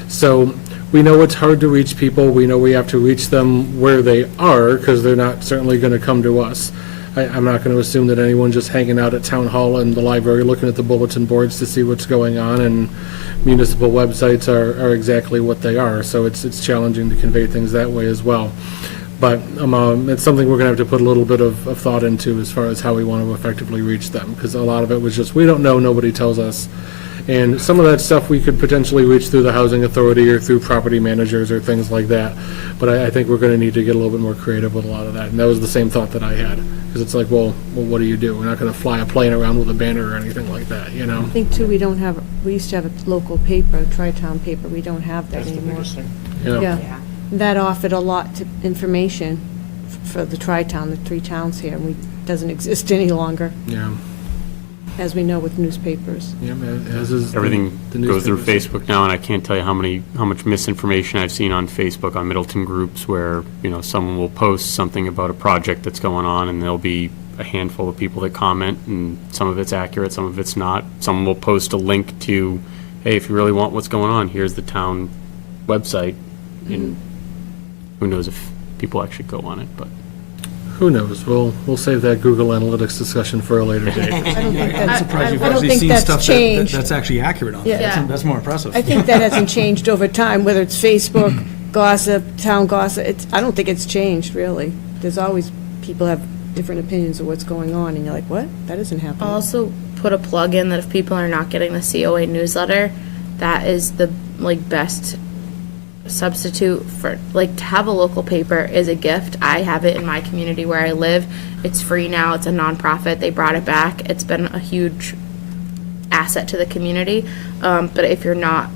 So we know it's hard to reach people. We know we have to reach them where they are because they're not certainly going to come to us. I'm not going to assume that anyone just hanging out at town hall and the library looking at the bulletin boards to see what's going on, and municipal websites are exactly what they are. So it's challenging to convey things that way as well. But it's something we're going to have to put a little bit of thought into as far as how we want to effectively reach them, because a lot of it was just, we don't know, nobody tells us. And some of that stuff we could potentially reach through the housing authority or through property managers or things like that. But I think we're going to need to get a little bit more creative with a lot of that. And that was the same thought that I had. Because it's like, well, what do you do? We're not going to fly a plane around with a banner or anything like that, you know? I think too, we used to have a local paper, a Tri-Town paper, we don't have that anymore. Yeah, that offered a lot to information for the Tri-Town, the 3 towns here, and it doesn't exist any longer, Yeah. as we know with newspapers. Yeah, as is. Everything the goes through newspapers. Facebook now, and I can't tell you how much misinformation I've seen on Facebook, on Middleton groups, where, someone will post something about a project that's going on, and there'll be a handful of people that comment, and some of it's accurate, some of it's not. Someone will post a link to, hey, if you really want what's going on, here's the town website, and who knows if people actually go on it, but. Who knows? We'll save that Google Analytics discussion for a later date. I don't think I'm that's, surprised you've I don't actually think seen that's stuff changed. that's actually accurate on it. Yeah. That's more impressive. I think that hasn't changed over time, whether it's Facebook, gossip, town gossip, I don't think it's changed, really. There's always, people have different opinions of what's going on, and you're like, what? That isn't I'll happening. also put a plug in that if people are not getting the COA newsletter, that is the best substitute for, to have a local paper is a gift. I have it in my community where I live. It's free now. It's a nonprofit. They brought it back. It's been a huge asset to the community. But if you're not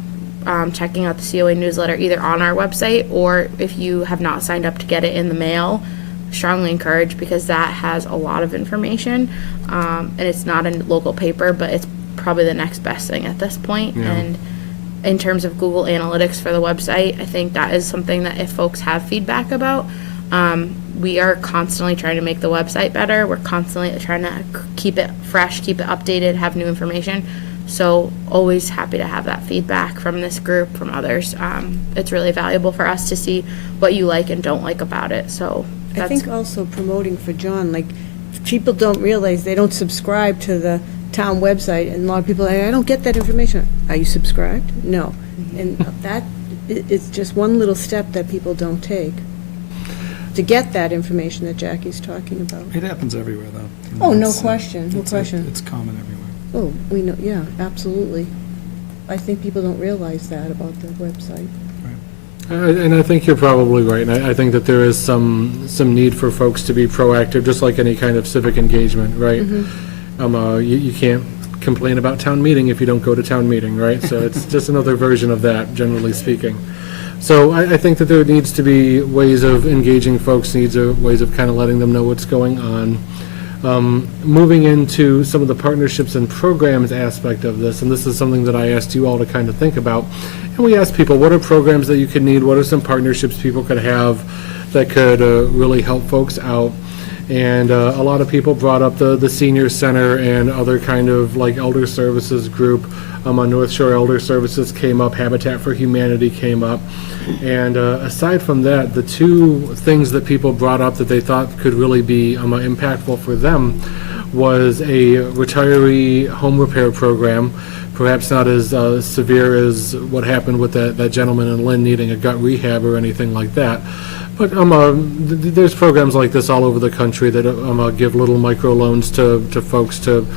checking out the COA newsletter either on our website or if you have not signed up to get it in the mail, strongly encourage, because that has a lot of information. And it's not a local paper, but it's probably the next best thing at this point. Yeah. And in terms of Google Analytics for the website, I think that is something that if folks have feedback about, we are constantly trying to make the website better. We're constantly trying to keep it fresh, keep it updated, have new information. So always happy to have that feedback from this group, from others. It's really valuable for us to see what you like and don't like about it. So I that's, think also promoting for John, people don't realize, they don't subscribe to the town website, and a lot of people are, I don't get that information. Are you subscribed? No. And that is just one little step that people don't take to get that information that Jackie's talking about. It happens everywhere, though. Oh, no It's, question, no it's- question. It's common everywhere. Oh, we know, yeah, absolutely. I think people don't realize that about the website. And I think you're probably right, and I think that there is some need for folks to be proactive, just like any kind of civic engagement, right? You can't complain about town meeting if you don't go to town meeting, right? So it's just another version of that, generally speaking. So I think that there needs to be ways of engaging folks, ways of kind of letting them know what's going on. Moving into some of the partnerships and programs aspect of this, and this is something that I asked you all to kind of think about. And we asked people, what are programs that you could need? What are some partnerships people could have that could really help folks out? And a lot of people brought up the senior center and other kind of elder services group. On North Shore Elder Services came up, Habitat for Humanity came up. And aside from that, the two things that people brought up that they thought could really be impactful for them was a retiree home repair program, perhaps not as severe as what happened with that gentleman in Lynn needing a gut rehab or anything like that. But there's programs like this all over the country that give little microloans to folks to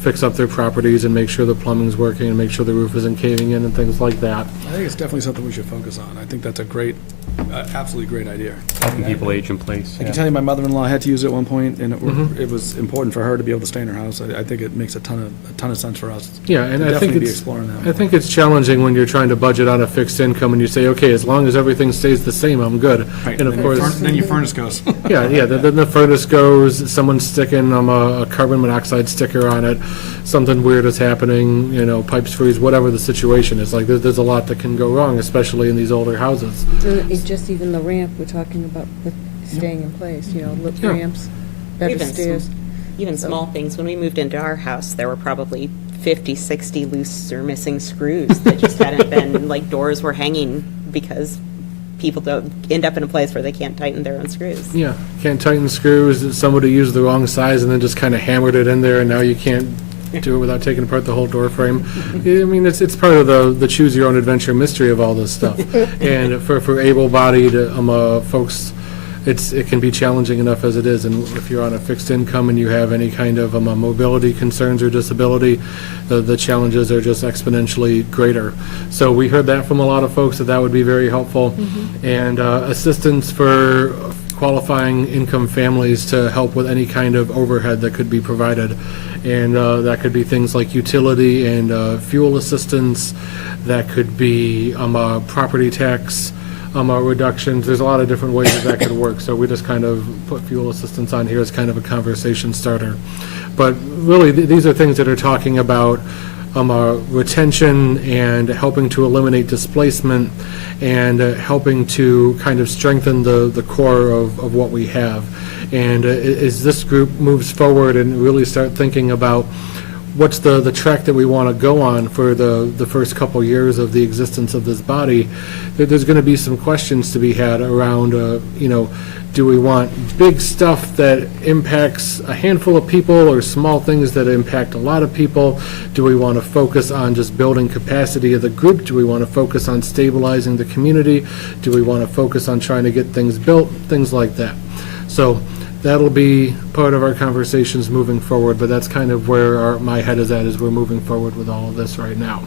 fix up their properties and make sure the plumbing's working and make sure the roof isn't caving in and things like that. I think it's definitely something we should focus on. I think that's a great, absolutely great idea. Helping people age in place. I can tell you, my mother-in-law had to use it at one point, and it was important for her to be able to stay in her house. I think it makes a ton of sense for us. Yeah, and to I think definitely be it's, exploring that I more. think it's challenging when you're trying to budget on a fixed income and you say, okay, as long as everything stays the same, I'm good. Right, And of course, then your furnace goes. yeah, then the furnace goes, someone's sticking a carbon monoxide sticker on it, something weird is happening, pipes freeze, whatever the situation is. There's a lot that can go wrong, especially in these older houses. It's just even the ramp we're talking about with staying in place, lip Yeah. ramps, better Even stairs. Even small things. When we moved into our house, there were probably 50, 60 loose or missing screws that just hadn't been, doors were hanging because people don't end up in a place where they can't tighten their own screws. Yeah, can't tighten screws, somebody used the wrong size and then just kind of hammered it in there, and now you can't do it without taking apart the whole door frame. I mean, it's part of the choose your own adventure mystery of all this stuff. And for able-bodied folks it can be challenging enough as it is, and if you're on a fixed income and you have any kind of mobility concerns or disability, the challenges are just exponentially greater. So we heard that from a lot of folks, that would be very helpful. And assistance for qualifying income families to help with any kind of overhead that could be provided. And that could be things like utility and fuel assistance, that could be property tax reductions. There's a lot of different ways that could work, so we just kind of put fuel assistance on here as kind of a conversation starter. But really, these are things that are talking about retention and helping to eliminate displacement and helping to kind of strengthen the core of what we have. And as this group moves forward and really start thinking about what's the track that we want to go on for the first couple years of the existence of this body, there's going to be some questions to be had around, do we want big stuff that impacts a handful of people or small things that impact a lot of people? Do we want to focus on just building capacity of the group? Do we want to focus on stabilizing the community? Do we want to focus on trying to get things built? Things like that. So that'll be part of our conversations moving forward, but that's kind of where my head is at as we're moving forward with all of this right now.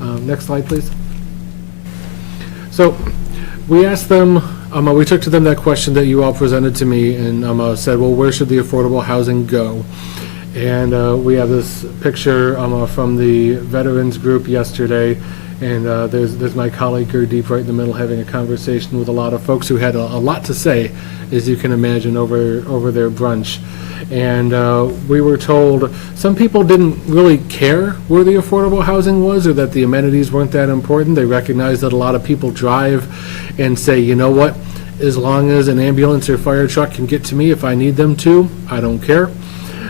Next slide, please. So we asked them, we took to them that question that you all presented to me and said, well, where should the affordable housing go? And we have this picture from the veterans group yesterday, and there's my colleague Gurdeep right in the middle having a conversation with a lot of folks who had a lot to say, as you can imagine, over their brunch. And we were told some people didn't really care where the affordable housing was or that the amenities weren't that important. They recognized that a lot of people drive and say, you know what, as long as an ambulance or fire truck can get to me if I need them to, I don't care.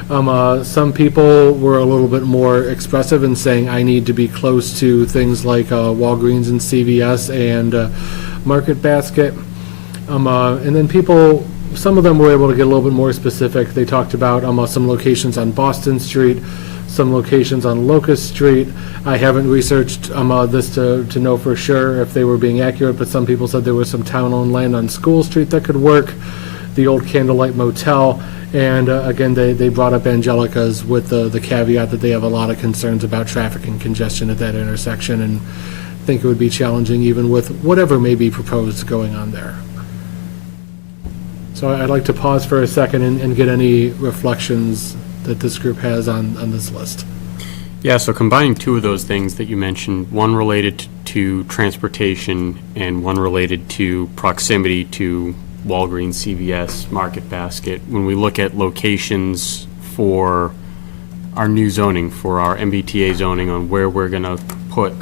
Some people were a little bit more expressive in saying I need to be close to things like Walgreens and CVS and Market Basket. And then people, some of them were able to get a little bit more specific. They talked about some locations on Boston Street, some locations on Locust Street. I haven't researched this to know for sure if they were being accurate, but some people said there was some town-owned land on School Street that could work, the old Candlelight Motel, and again, they brought up Angelica's with the caveat that they have a lot of concerns about traffic and congestion at that intersection, and think it would be challenging even with whatever may be proposed going on there. So I'd like to pause for a second and get any reflections that this group has on this list. Yeah, so combining two of those things that you mentioned, one related to transportation and one related to proximity to Walgreens, CVS, Market Basket. When we look at locations for our new zoning, for our MBTA zoning on where we're going to put,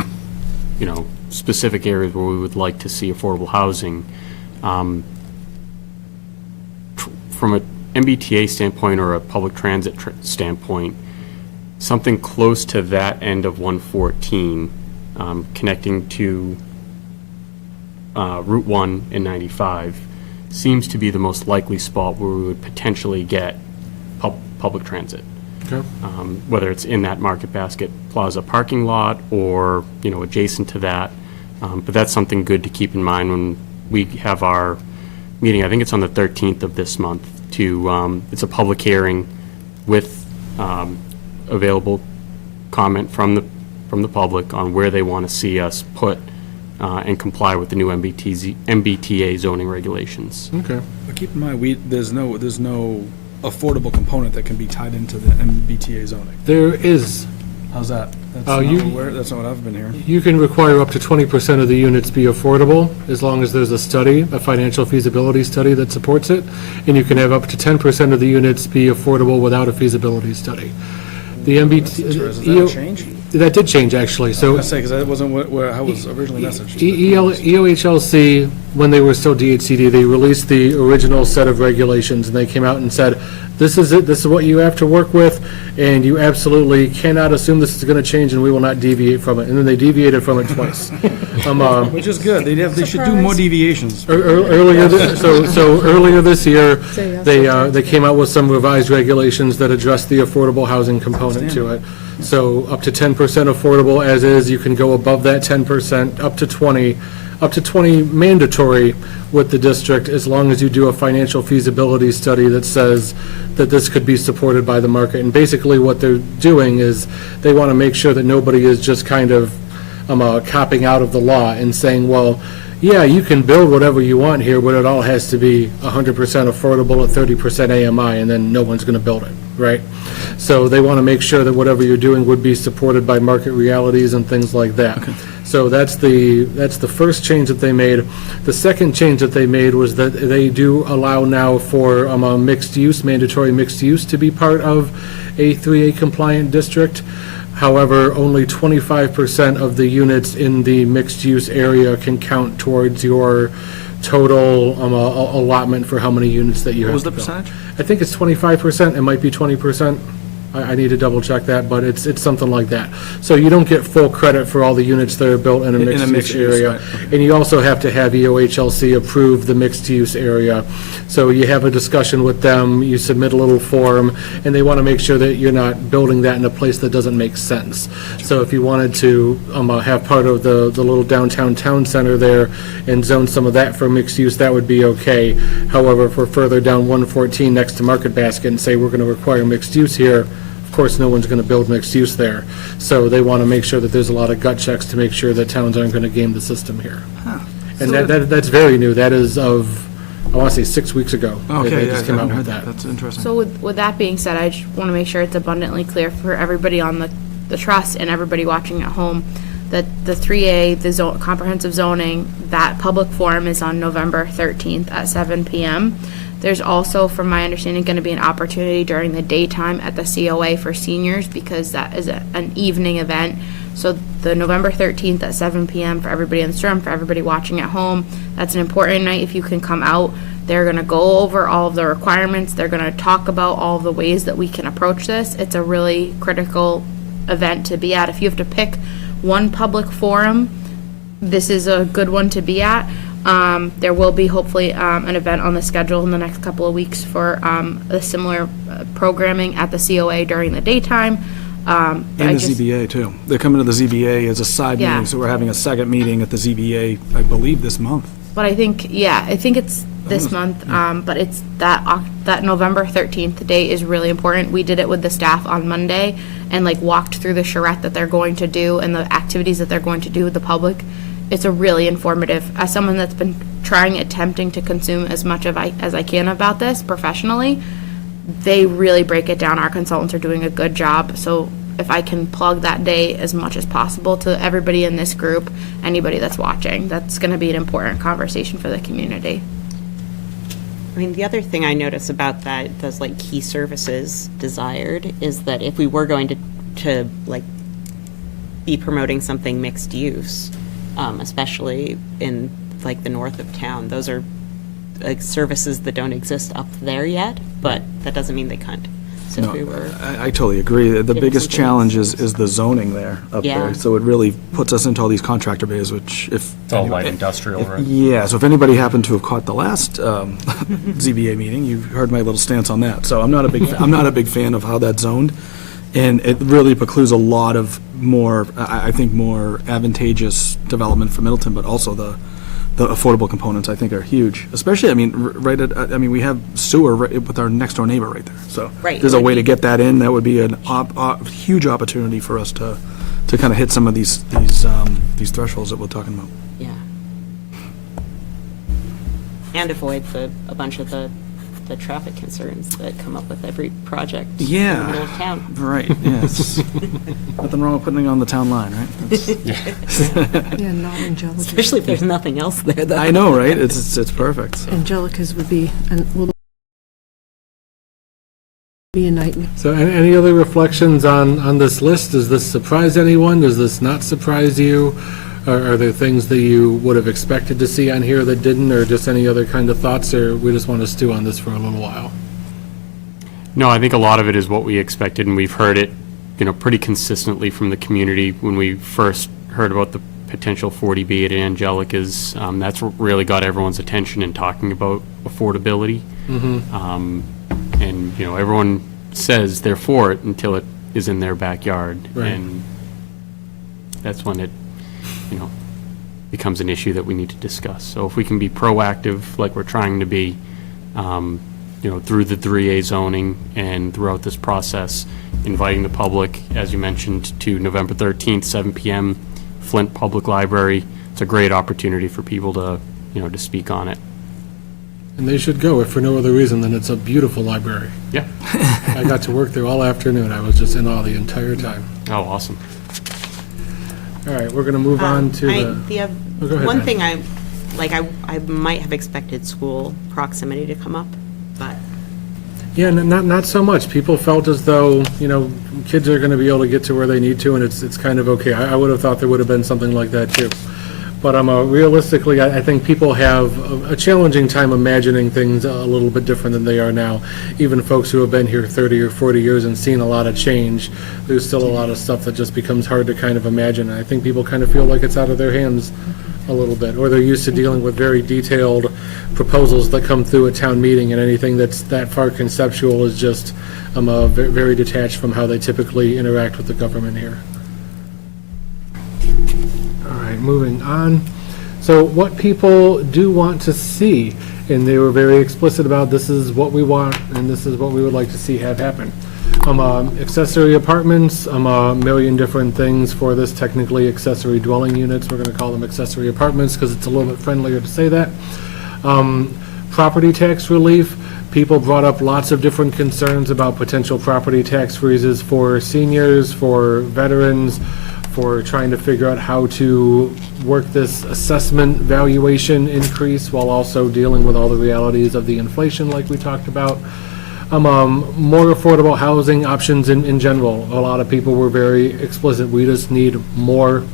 specific areas where we would like to see affordable housing, from an MBTA standpoint or a public transit standpoint, something close to that end of 114, connecting to Route 1 and 95, seems to be the most likely spot where we would potentially get public transit. Okay. Whether it's in that Market Basket Plaza parking lot or, adjacent to that. But that's something good to keep in mind when we have our meeting. I think it's on the 13th of this month. It's a public hearing with available comment from the public on where they want to see us put and comply with the new MBTA zoning regulations. Okay. But keep in mind, there's no affordable component that can be tied into the MBTA zoning. There is. How's that? That's that's not what I've been hearing. You can require up to 20% of the units be affordable as long as there's a study, a financial feasibility study that supports it, and you can have up to 10% of the units be affordable without a feasibility study. The Does that change? That did change, actually. So I say, because that wasn't how it was originally messaged. EOHLC, when they were still DHCD, they released the original set of regulations, and they came out and said, this is it, this is what you have to work with, and you absolutely cannot assume this is going to change, and we will not deviate from it. And then they deviated from it twice. Which is good. They should do more deviations. Earlier this year, they came out with some revised regulations that address the affordable housing component to it. So up to 10% affordable as is, you can go above that 10%, up to 20. up to 20 mandatory with the district, as long as you do a financial feasibility study that says that this could be supported by the market. And basically what they're doing is they want to make sure that nobody is just kind of copping out of the law and saying, well, yeah, you can build whatever you want here, but it all has to be 100% affordable at 30% AMI, and then no one's going to build it, right? So they want to make sure that whatever you're doing would be supported by market realities and things like that. So that's the first change that they made. The second change that they made was that they do allow now for mixed use, mandatory mixed use to be part of a 3A compliant district. However, only 25% of the units in the mixed-use area can count towards your total allotment for how many units that you have What was to the build. percentage? I think it's 25%, it might be 20%. I need to double-check that, but it's something like that. So you don't get full credit for all the units that are built in a mixed-use mixed-use, area. right, okay. And you also have to have E EOHLC approve the mixed-use area. So you have a discussion with them, you submit a little form, and they want to make sure that you're not building that in a place that doesn't make sense. So if you wanted to have part of the little downtown town center there and zone some of that for mixed use, that would be okay. However, if we're further down 114 next to Market Basket and say we're going to require mixed use here, of course, no one's going to build mixed use there. So they want to make sure that there's a lot of gut checks to make sure that towns aren't going to game the system here. And that's very new. That is of, I want to say, 6 weeks ago. They just came out with that. That's interesting. So with that being said, I just want to make sure it's abundantly clear for everybody on the trust and everybody watching at home that the 3A, the comprehensive zoning, that public forum is on November 13th at 7 p.m. There's also, from my understanding, going to be an opportunity during the daytime at the COA for seniors, because that is an evening event. So the November 13th at 7 p.m. for everybody in this room, for everybody watching at home, that's an important night if you can come out. They're going to go over all of the requirements. They're going to talk about all of the ways that we can approach this. It's a really critical event to be at. If you have to pick one public forum, this is a good one to be at. There will be hopefully an event on the schedule in the next couple of weeks for a similar programming at the COA during the daytime. And the ZBA, too. They're coming to the ZBA as a side Yeah. meeting, so we're having a second meeting at the ZBA, I believe, this month. But I think it's this month, but it's that November 13th date is really important. We did it with the staff on Monday and walked through the charrette that they're going to do and the activities that they're going to do with the public. It's a really informative, as someone that's been attempting to consume as much as I can about this professionally, they really break it down. Our consultants are doing a good job. So if I can plug that day as much as possible to everybody in this group, anybody that's watching, that's going to be an important conversation for the community. I mean, the other thing I notice about that, those key services desired, is that if we were going to be promoting something mixed use, especially in the north of town, those are services that don't exist up there yet, but that doesn't mean they can't. So if we were, I totally agree. The Give us biggest some challenge is the zoning there, up Yeah. there. So it really puts us into all these contractor bays, which if... It's all light industrial, right? Yeah, so if anybody happened to have caught the last ZBA meeting, you heard my little stance on that. So I'm not a big fan of how that's zoned, and it really precludes a lot of more, I think, more advantageous development for Middleton, but also the affordable components, I think, are huge. Especially, we have sewer with our next door neighbor right there. So Right, there's a it would way to be- get that in. That would be a huge opportunity for us to kind of hit some of these thresholds that we're talking about. yeah. And avoid a bunch of the traffic concerns that come up with every project in Yeah. the middle of town. Right, yes. Nothing wrong with putting it on the town line, right? Yeah, not Angelica. Especially if there's nothing else there, though. I know, right? It's perfect. so. Angelica's would be, will be a nightmare. So any other reflections on this list? Does this surprise anyone? Does this not surprise you? Are there things that you would have expected to see on here that didn't, or just any other kind of thoughts, or we just want to stew on this for a little while? No, I think a lot of it is what we expected, and we've heard it, pretty consistently from the community. When we first heard about the potential 40B at Angelica's, that's what really got everyone's attention in talking about affordability. And, everyone says they're for it until it is in their backyard. Right. And that's when it becomes an issue that we need to discuss. So if we can be proactive, like we're trying to be, through the 3A zoning and throughout this process, inviting the public, as you mentioned, to November 13th, 7 PM, Flint Public Library. It's a great opportunity for people to, to speak on it. And they should go, if for no other reason than it's a beautiful library. Yeah. I got to work there all afternoon. I was just in awe the entire time. Oh, awesome. All right, we're going to move on to The Oh, go ahead, one Ann. thing I might have expected school proximity to come up, but Yeah, not so much. People felt as though, kids are going to be able to get to where they need to, and it's kind of okay. I would have thought there would have been something like that, too. But realistically, I think people have a challenging time imagining things a little bit different than they are now. Even folks who have been here 30 or 40 years and seen a lot of change, there's still a lot of stuff that just becomes hard to kind of imagine. And I think people kind of feel like it's out of their hands a little bit, or they're used to dealing with very detailed proposals that come through at town meeting, and anything that's that far conceptual is just very detached from how they typically interact with the government here. All right, moving on. So what people do want to see, and they were very explicit about, this is what we want and this is what we would like to see have happen. Accessory apartments, a million different things for this, technically accessory dwelling units. We're going to call them accessory apartments because it's a little bit friendlier to say that. Property tax relief. People brought up lots of different concerns about potential property tax freezes for seniors, for veterans, for trying to figure out how to work this assessment valuation increase while also dealing with all the realities of the inflation like we talked about. More affordable housing options in general. A lot of people were very explicit. We just need more.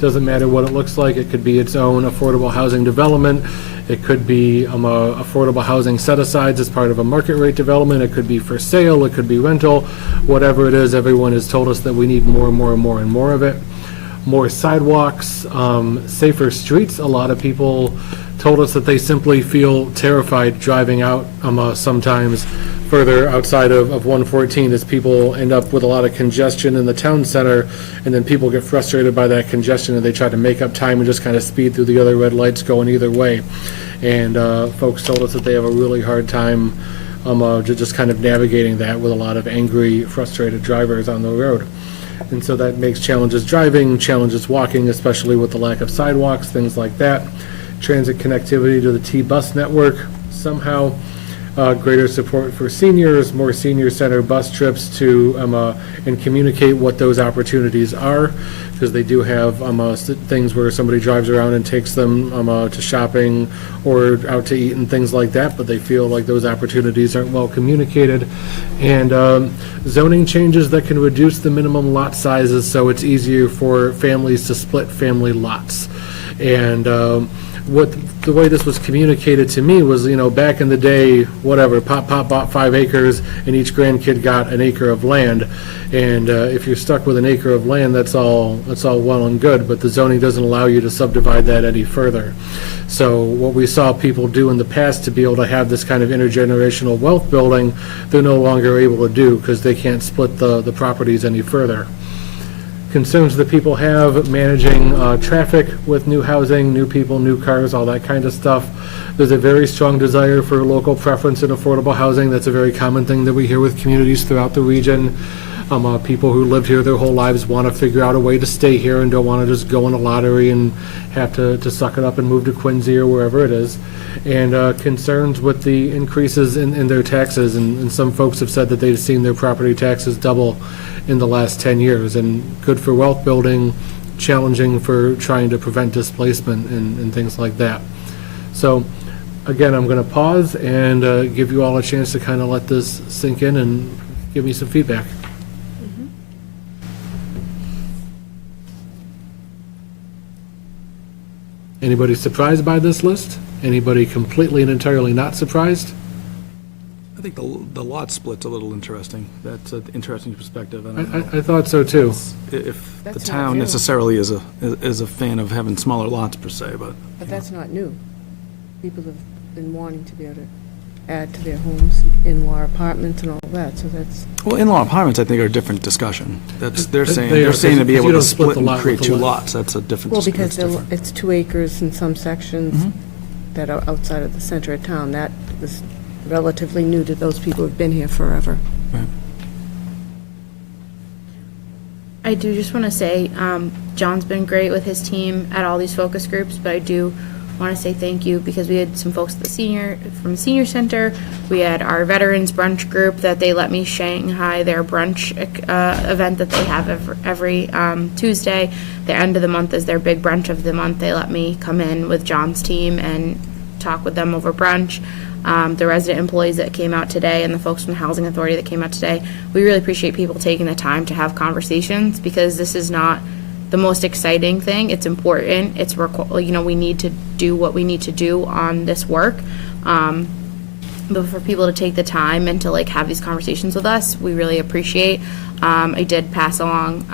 Doesn't matter what it looks like. It could be its own affordable housing development. It could be affordable housing set-asides as part of a market rate development. It could be for sale. It could be rental. Whatever it is, everyone has told us that we need more and more and more and more of it. More sidewalks, safer streets. A lot of people told us that they simply feel terrified driving out sometimes further outside of 114 as people end up with a lot of congestion in the town center, and then people get frustrated by that congestion and they try to make up time and just kind of speed through the other red lights going either way. And folks told us that they have a really hard time just kind of navigating that with a lot of angry, frustrated drivers on the road. And so that makes challenges driving, challenges walking, especially with the lack of sidewalks, things like that. Transit connectivity to the T-bus network somehow. Greater support for seniors, more senior-centered bus trips to, and communicate what those opportunities are, because they do have things where somebody drives around and takes them to shopping or out to eat and things like that, but they feel like those opportunities aren't well communicated. And zoning changes that can reduce the minimum lot sizes so it's easier for families to split family lots. And the way this was communicated to me was, back in the day, whatever, Pop bought 5 acres and each grandkid got an acre of land. And if you're stuck with an acre of land, that's all well and good, but the zoning doesn't allow you to subdivide that any further. So what we saw people do in the past to be able to have this kind of intergenerational wealth building, they're no longer able to do because they can't split the properties any further. Concerns that people have managing traffic with new housing, new people, new cars, all that kind of stuff. There's a very strong desire for local preference in affordable housing. That's a very common thing that we hear with communities throughout the region. People who lived here their whole lives want to figure out a way to stay here and don't want to just go in a lottery and have to suck it up and move to Quincy or wherever it is. And concerns with the increases in their taxes. And some folks have said that they've seen their property taxes double in the last 10 years. And good for wealth building, challenging for trying to prevent displacement and things like that. So again, I'm going to pause and give you all a chance to kind of let this sink in and give me some feedback. Anybody surprised by this list? Anybody completely and entirely not surprised? I think the lot split's a little interesting. That's an interesting perspective. I don't know I thought so too. if the That's not town new. necessarily is a fan of having smaller lots per se, but But that's not new. People have been wanting to be able to add to their homes, in-law apartments and all that, so that's, Well, in-law apartments, I think, are a different discussion. They're saying, They are, they're saying to be because able you to don't split split the and lot create with the two lot. lots, that's a different. well, because that's different. it's 2 acres in some sections that are outside of the center of town. That was relatively new to those people who've been here forever. I do just want to say, John's been great with his team at all these focus groups, but I do want to say thank you because we had some folks at from the senior center. We had our veterans brunch group that they let me Shanghai their brunch event that they have every Tuesday. The end of the month is their big brunch of the month. They let me come in with John's team and talk with them over brunch. The resident employees that came out today and the folks from the Housing Authority that came out today, we really appreciate people taking the time to have conversations because this is not the most exciting thing. It's important. It's, we need to do what we need to do on this work. But for people to take the time and to have these conversations with us, we really appreciate. I did pass along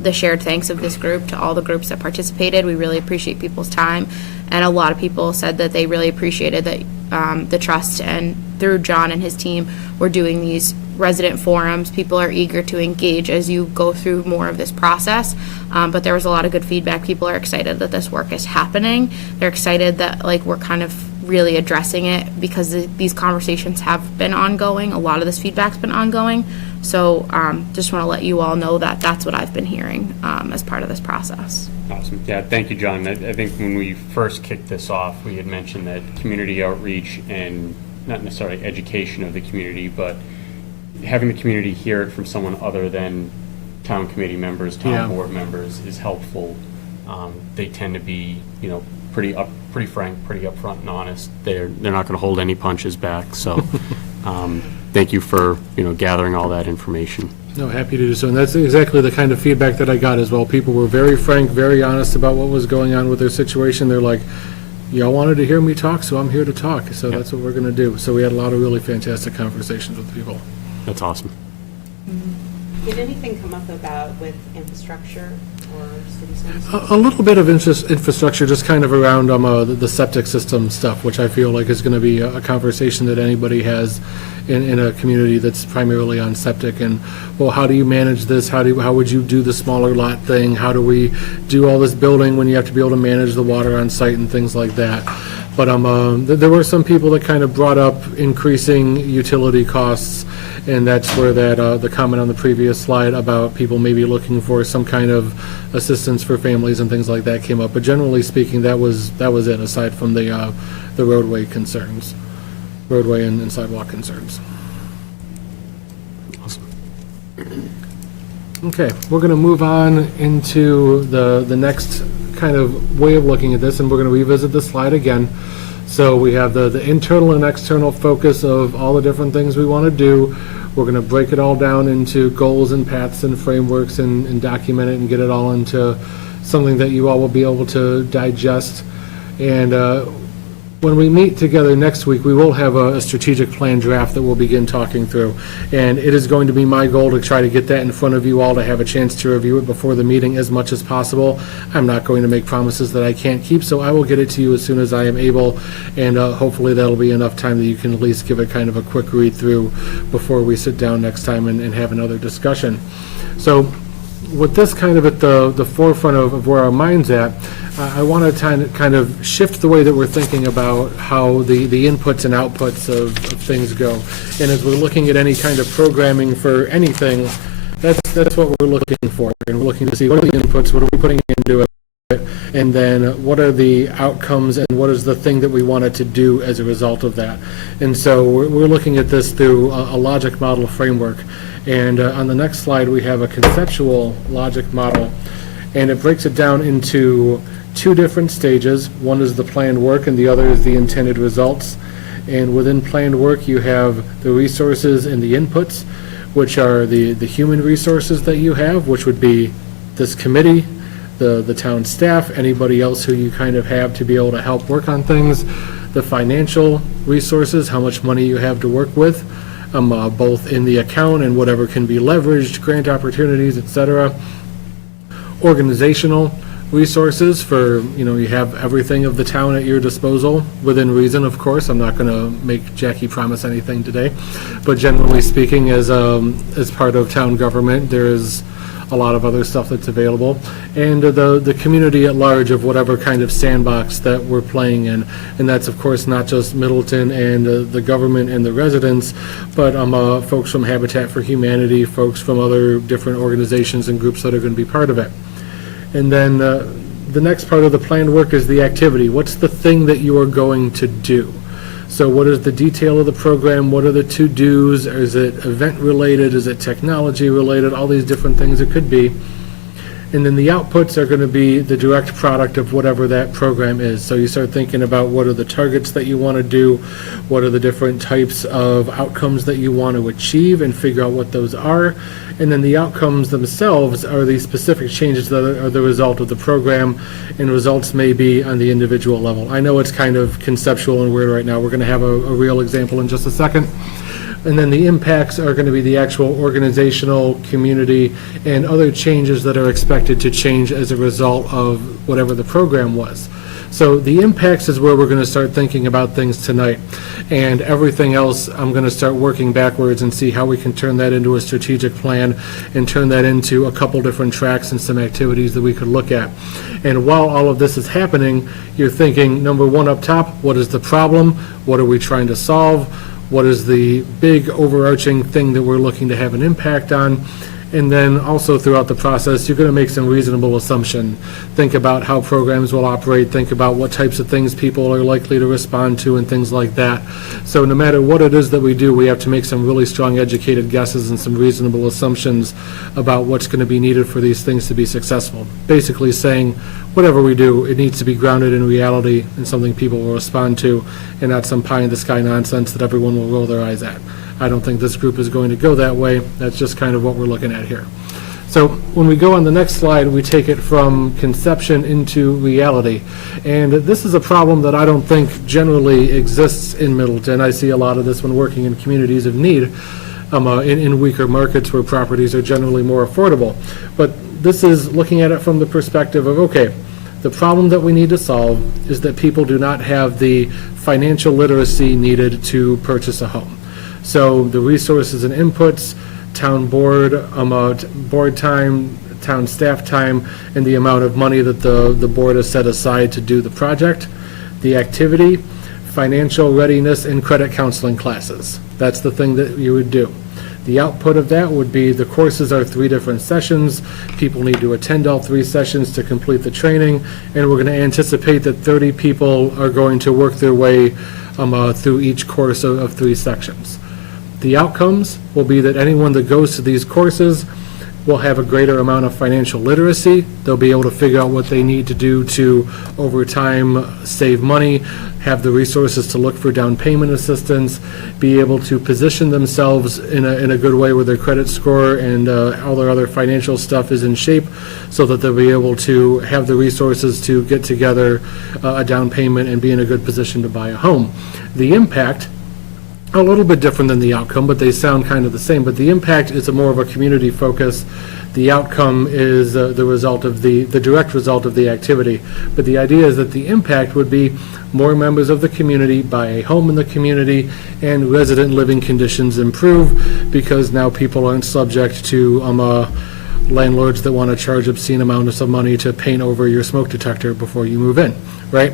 the shared thanks of this group to all the groups that participated. We really appreciate people's time. And a lot of people said that they really appreciated that the trust, and through John and his team, we're doing these resident forums. People are eager to engage as you go through more of this process. But there was a lot of good feedback. People are excited that this work is happening. They're excited that we're kind of really addressing it because these conversations have been ongoing. A lot of this feedback's been ongoing. So just want to let you all know that that's what I've been hearing as part of this process. Awesome. Yeah, thank you, John. I think when we first kicked this off, we had mentioned that community outreach and not necessarily education of the community, but having the community hear it from someone other than town committee members, town board members is helpful. They tend to be, pretty frank, pretty upfront and honest. They're not going to hold any punches back. So thank you for, gathering all that information. No, happy to do so, and that's exactly the kind of feedback that I got as well. People were very frank, very honest about what was going on with their situation. They're like, y'all wanted to hear me talk, so I'm here to talk, so that's what we're going to do. So we had a lot of really fantastic conversations with people. That's awesome. Did anything come up with infrastructure or city services? A little bit of infrastructure, just kind of around the septic system stuff, which I feel like is going to be a conversation that anybody has in a community that's primarily on septic. And, well, how do you manage this? How would you do the smaller lot thing? How do we do all this building when you have to be able to manage the water on site and things like that? But there were some people that kind of brought up increasing utility costs, and that's where the comment on the previous slide about people maybe looking for some kind of assistance for families and things like that came up. But generally speaking, that was it, aside from the roadway concerns, roadway and sidewalk concerns. Awesome. Okay, we're going to move on into the next kind of way of looking at this, and we're going to revisit this slide again. So we have the internal and external focus of all the different things we want to do. We're going to break it all down into goals and paths and frameworks and document it and get it all into something that you all will be able to digest. And when we meet together next week, we will have a strategic plan draft that we'll begin talking through. And it is going to be my goal to try to get that in front of you all to have a chance to review it before the meeting as much as possible. I'm not going to make promises that I can't keep, so I will get it to you as soon as I am able. And hopefully that'll be enough time that you can at least give it kind of a quick read through before we sit down next time and have another discussion. So with this kind of at the forefront of where our mind's at, I want to kind of shift the way that we're thinking about how the inputs and outputs of things go. And as we're looking at any kind of programming for anything, that's what we're looking for. And we're looking to see what are the inputs, what are we putting into it, and then what are the outcomes and what is the thing that we wanted to do as a result of that. And so we're looking at this through a logic model framework. And on the next slide, we have a conceptual logic model, and it breaks it down into two different stages. One is the planned work and the other is the intended results. And within planned work, you have the resources and the inputs, which are the human resources that you have, which would be this committee, the town staff, anybody else who you kind of have to be able to help work on things, the financial resources, how much money you have to work with, both in the account and whatever can be leveraged, grant opportunities, etc. Organizational resources for, you have everything of the town at your disposal, within reason, of course. I'm not going to make Jackie promise anything today. But generally speaking, as part of town government, there is a lot of other stuff that's available. And the community at large of whatever kind of sandbox that we're playing in. And that's, of course, not just Middleton and the government and the residents, but folks from Habitat for Humanity, folks from other different organizations and groups that are going to be part of it. And then the next part of the planned work is the activity. What's the thing that you are going to do? So what is the detail of the program? What are the to-dos? Is it event-related? Is it technology-related? All these different things it could be. And then the outputs are going to be the direct product of whatever that program is. So you start thinking about what are the targets that you want to do, what are the different types of outcomes that you want to achieve, and figure out what those are. And then the outcomes themselves are the specific changes that are the result of the program, and results may be on the individual level. I know it's kind of conceptual and weird right now. We're going to have a real example in just a second. And then the impacts are going to be the actual organizational, community, and other changes that are expected to change as a result of whatever the program was. So the impacts is where we're going to start thinking about things tonight. And everything else, I'm going to start working backwards and see how we can turn that into a strategic plan and turn that into a couple different tracks and some activities that we could look at. And while all of this is happening, you're thinking, number one up top, what is the problem? What are we trying to solve? What is the big overarching thing that we're looking to have an impact on? And then also throughout the process, you're going to make some reasonable assumption. Think about how programs will operate, think about what types of things people are likely to respond to and things like that. So no matter what it is that we do, we have to make some really strong educated guesses and some reasonable assumptions about what's going to be needed for these things to be successful. Basically saying, whatever we do, it needs to be grounded in reality and something people will respond to, and not some pie-in-the-sky nonsense that everyone will roll their eyes at. I don't think this group is going to go that way. That's just kind of what we're looking at here. So when we go on the next slide, we take it from conception into reality. And this is a problem that I don't think generally exists in Middleton. I see a lot of this when working in communities of need, in weaker markets where properties are generally more affordable. But this is looking at it from the perspective of, okay, the problem that we need to solve is that people do not have the financial literacy needed to purchase a home. So the resources and inputs, town board, board time, town staff time, and the amount of money that the board has set aside to do the project, the activity, financial readiness, and credit counseling classes. That's the thing that you would do. The output of that would be the courses are 3 different sessions. People need to attend all 3 sessions to complete the training, and we're going to anticipate that 30 people are going to work their way through each course of 3 sections. The outcomes will be that anyone that goes to these courses will have a greater amount of financial literacy. They'll be able to figure out what they need to do to, over time, save money, have the resources to look for down payment assistance, be able to position themselves in a good way where their credit score and all their other financial stuff is in shape, so that they'll be able to have the resources to get together a down payment and be in a good position to buy a home. The impact, a little bit different than the outcome, but they sound kind of the same. But the impact is more of a community focus. The outcome is the result of the direct result of the activity. But the idea is that the impact would be more members of the community buy a home in the community, and resident living conditions improve because now people aren't subject to landlords that want to charge obscene amounts of money to paint over your smoke detector before you move in, right?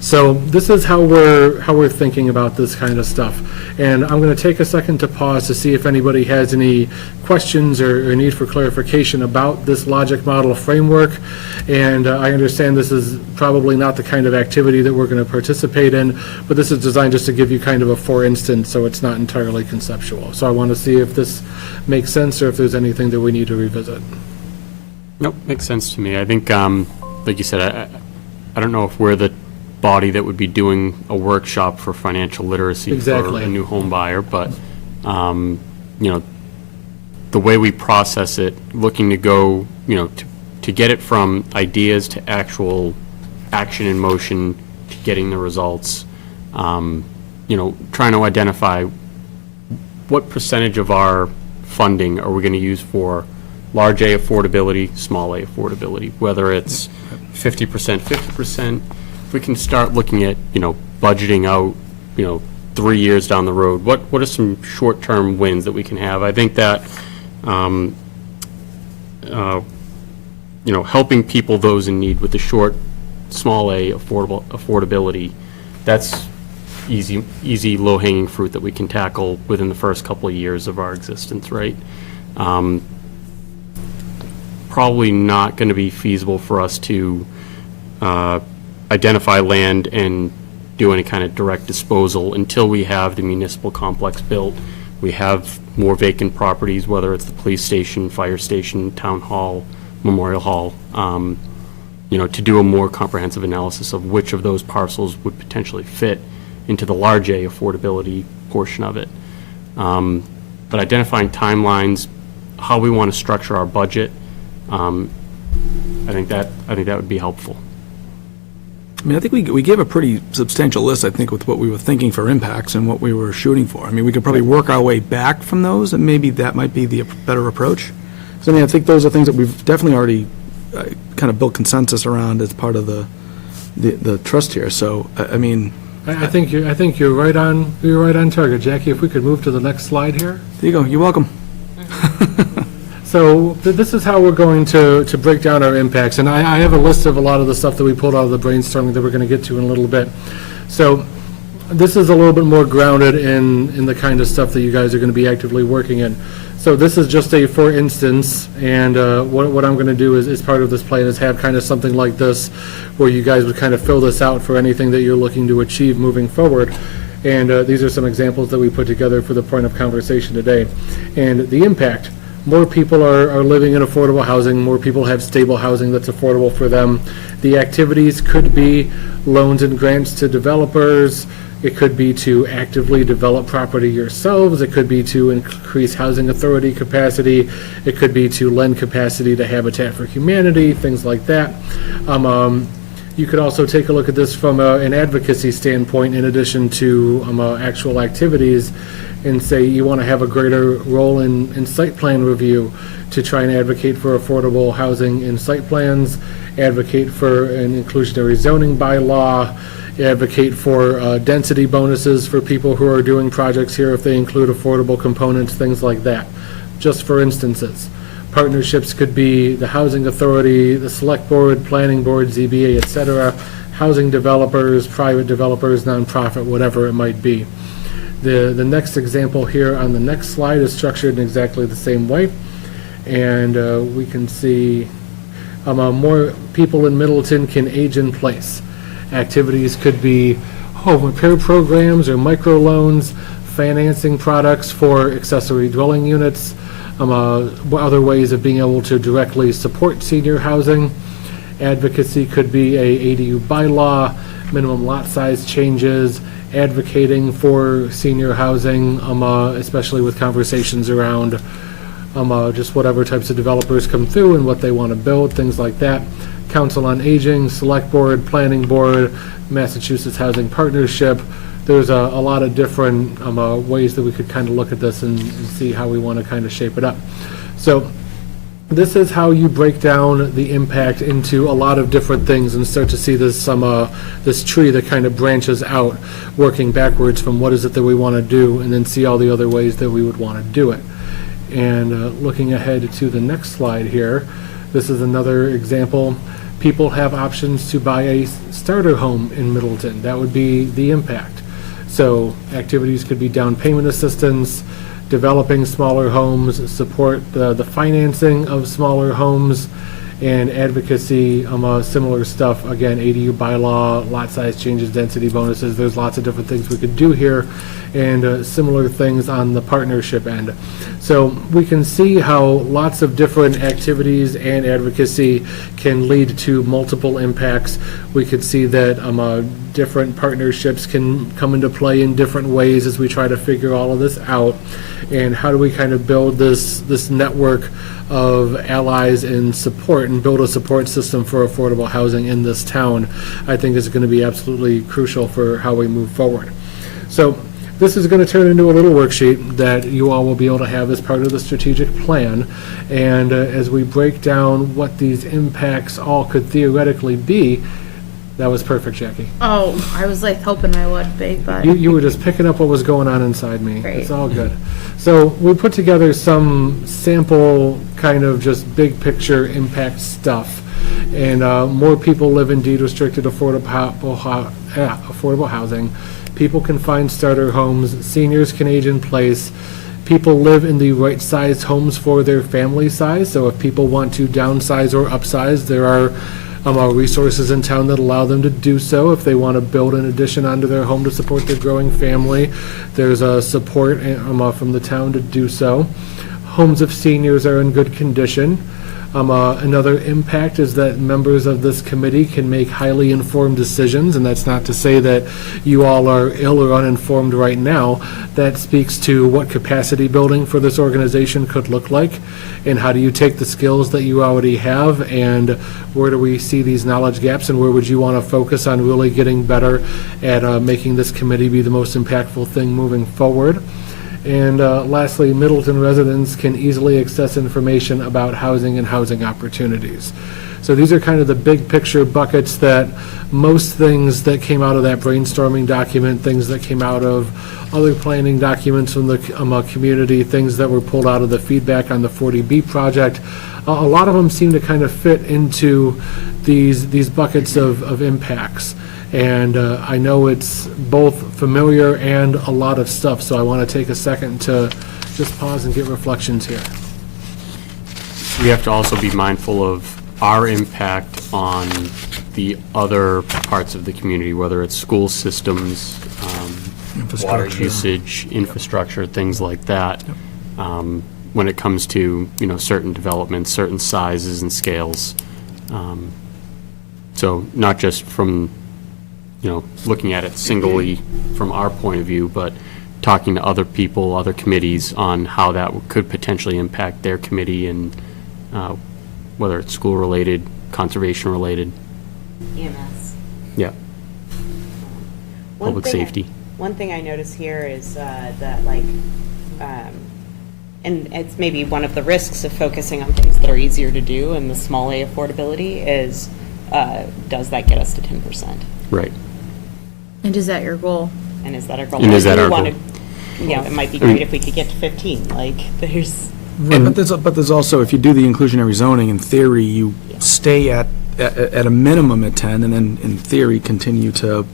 So this is how we're thinking about this kind of stuff. And I'm going to take a second to pause to see if anybody has any questions or need for clarification about this logic model framework. And I understand this is probably not the kind of activity that we're going to participate in, but this is designed just to give you kind of a for instance, so it's not entirely conceptual. So I want to see if this makes sense or if there's anything that we need to revisit. Nope, makes sense to me. I think, like you said, I don't know if we're the body that would be doing a workshop for financial literacy Exactly. for a new home buyer, but the way we process it, looking to go, to get it from ideas to actual action in motion to getting the results, trying to identify what percentage of our funding are we going to use for large A affordability, small A affordability, whether it's 50%, 50%. If we can start looking at, budgeting out, 3 years down the road, what are some short-term wins that we can have? I think that, helping people, those in need with the small A affordability, that's easy low-hanging fruit that we can tackle within the first couple of years of our existence, right? Probably not going to be feasible for us to identify land and do any kind of direct disposal until we have the municipal complex built. We have more vacant properties, whether it's the police station, fire station, town hall, memorial hall, to do a more comprehensive analysis of which of those parcels would potentially fit into the large A affordability portion of it. But identifying timelines, how we want to structure our budget, I think that would be helpful. I mean, I think we gave a pretty substantial list, I think, with what we were thinking for impacts and what we were shooting for. I mean, we could probably work our way back from those, and maybe that might be the better approach. So, I mean, I think those are things that we've definitely already kind of built consensus around as part of the trust here. So, I mean, I think you're right on target, Jackie. If we could move to the next slide here. there you go. You're welcome. So this is how we're going to break down our impacts, and I have a list of a lot of the stuff that we pulled out of the brainstorming that we're going to get to in a little bit. So this is a little bit more grounded in the kind of stuff that you guys are going to be actively working in. So this is just a for instance, and what I'm going to do is part of this plan is have kind of something like this, where you guys would kind of fill this out for anything that you're looking to achieve moving forward. And these are some examples that we put together for the point of conversation today. And the impact: more people are living in affordable housing, more people have stable housing that's affordable for them. The activities could be loans and grants to developers. It could be to actively develop property yourselves. It could be to increase housing authority capacity. It could be to lend capacity to Habitat for Humanity, things like that. You could also take a look at this from an advocacy standpoint in addition to actual activities, and say you want to have a greater role in site plan review to try and advocate for affordable housing in site plans, advocate for an inclusionary zoning bylaw, advocate for density bonuses for people who are doing projects here if they include affordable components, things like that, just for instances. Partnerships could be the housing authority, the select board, planning board, ZBA, et cetera, housing developers, private developers, nonprofit, whatever it might be. The next example here on the next slide is structured in exactly the same way. And we can see more people in Middleton can age in place. Activities could be home repair programs or microloans, financing products for accessory dwelling units, other ways of being able to directly support senior housing. Advocacy could be a ADU bylaw, minimum lot size changes, advocating for senior housing, especially with conversations around just whatever types of developers come through and what they want to build, things like that. Council on Aging, Select Board, Planning Board, Massachusetts Housing Partnership. There's a lot of different ways that we could kind of look at this and see how we want to kind of shape it up. So this is how you break down the impact into a lot of different things and start to see this this tree that kind of branches out, working backwards from what is it that we want to do, and then see all the other ways that we would want to do it. And looking ahead to the next slide here, this is another example. People have options to buy a starter home in Middleton. That would be the impact. So activities could be down payment assistance, developing smaller homes, support the financing of smaller homes, and advocacy, similar stuff. Again, ADU bylaw, lot size changes, density bonuses. There's lots of different things we could do here, and similar things on the partnership end. So we can see how lots of different activities and advocacy can lead to multiple impacts. We could see that different partnerships can come into play in different ways as we try to figure all of this out. And how do we kind of build this network of allies and support and build a support system for affordable housing in this town, I think is going to be absolutely crucial for how we move forward. So this is going to turn into a little worksheet that you all will be able to have as part of the strategic plan. And as we break down what these impacts all could theoretically be, that was perfect, Jackie. Oh, I was like hoping I would be, but. You were just picking up what was going on inside me. Great. It's all good. So we put together some sample, kind of just big picture impact stuff. And more people live in deed-restricted affordable housing. People can find starter homes. Seniors can age in place. People live in the right-sized homes for their family size. So if people want to downsize or upsize, there are resources in town that allow them to do so. If they want to build an addition onto their home to support their growing family, there's a support from the town to do so. Homes of seniors are in good condition. Another impact is that members of this committee can make highly informed decisions, and that's not to say that you all are ill or uninformed right now. That speaks to what capacity building for this organization could look like, and how do you take the skills that you already have, and where do we see these knowledge gaps, and where would you want to focus on really getting better at making this committee be the most impactful thing moving forward. And lastly, Middleton residents can easily access information about housing and housing opportunities. So these are kind of the big picture buckets that most things that came out of that brainstorming document, things that came out of other planning documents from the community, things that were pulled out of the feedback on the 40B project, a lot of them seem to kind of fit into these buckets of impacts. And I know it's both familiar and a lot of stuff, so I want to take a second to just pause and get reflections here. We have to also be mindful of our impact on the other parts of the community, whether it's school systems, water Infrastructure. usage, infrastructure, things like that. When it comes to, certain developments, certain sizes and scales. So not just from, looking at it singly from our point of view, but talking to other people, other committees on how that could potentially impact their committee and whether it's school-related, conservation-related. EMS. Yeah. Public safety. One thing I notice here is that and it's maybe one of the risks of focusing on things that are easier to do in the small A affordability is, does that get us to 10%? Right. And is that your goal? And is that our goal? And is that our goal? It might be great if we could get to 15, there's. But there's also, if you do the inclusionary zoning, in theory, you stay at a minimum at 10, and then in theory, continue to,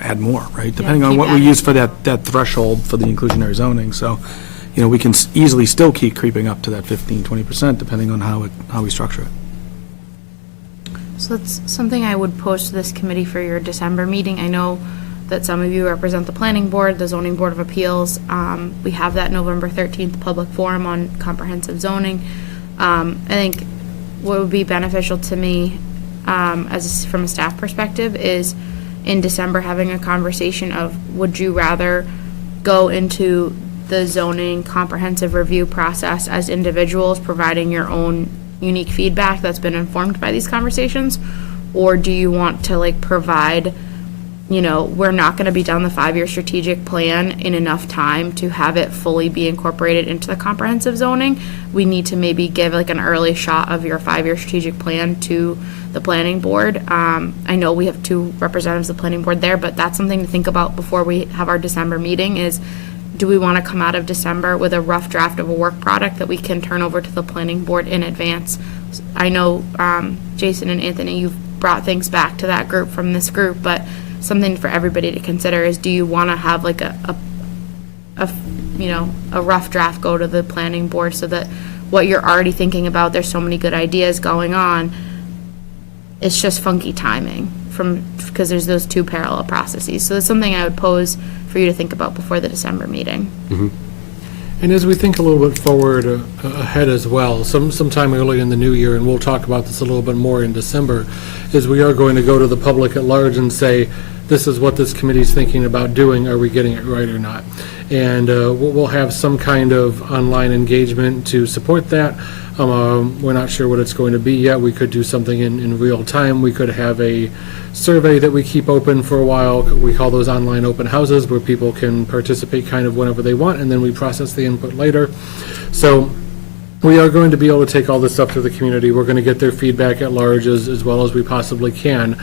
add more, right? Depending on keep what we adding. use for that threshold for the inclusionary zoning, so, we can easily still keep creeping up to that 15, 20%, depending on how we structure it. So that's something I would post to this committee for your December meeting. I know that some of you represent the planning board, the zoning board of appeals. We have that November 13th public forum on comprehensive zoning. I think what would be beneficial to me from a staff perspective is in December having a conversation of, would you rather go into the zoning comprehensive review process as individuals providing your own unique feedback that's been informed by these conversations, or do you want to provide, we're not going to be done the 5-year strategic plan in enough time to have it fully be incorporated into the comprehensive zoning. We need to maybe give an early shot of your 5-year strategic plan to the planning board. I know we have 2 representatives of the planning board there, but that's something to think about before we have our December meeting is, do we want to come out of December with a rough draft of a work product that we can turn over to the planning board in advance? I know, Jason and Anthony, you've brought things back to that group from this group, but something for everybody to consider is, do you want to have a rough draft go to the planning board so that what you're already thinking about, there's so many good ideas going on, it's just funky timing because there's those 2 parallel processes. So it's something I would pose for you to think about before the December meeting. And as we think a little bit forward ahead as well, sometime early in the new year, and we'll talk about this a little bit more in December, is we are going to go to the public at large and say, this is what this committee's thinking about doing, are we getting it right or not? And we'll have some kind of online engagement to support that. We're not sure what it's going to be yet. We could do something in real time. We could have a survey that we keep open for a while. We call those online open houses, where people can participate kind of whenever they want, and then we process the input later. So we are going to be able to take all this stuff to the community. We're going to get their feedback at large as well as we possibly can.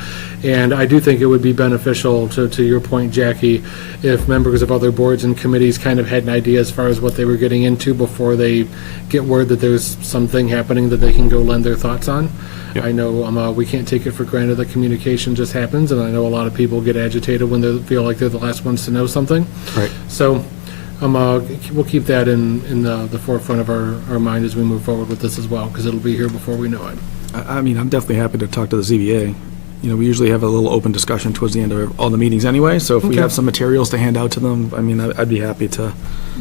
And I do think it would be beneficial, to your point, Jackie, if members of other boards and committees kind of had an idea as far as what they were getting into before they get word that there's something happening that they can go lend their thoughts on. Yep. I know we can't take it for granted that communication just happens, and I know a lot of people get agitated when they feel like they're the last ones to know something. Right. So we'll keep that in the forefront of our mind as we move forward with this as well, because it'll be here before we know it. I mean, I'm definitely happy to talk to the ZBA. You know, we usually have a little open discussion towards the end of all the meetings anyway, so if we Okay. have some materials to hand out to them, I mean, I'd be happy to.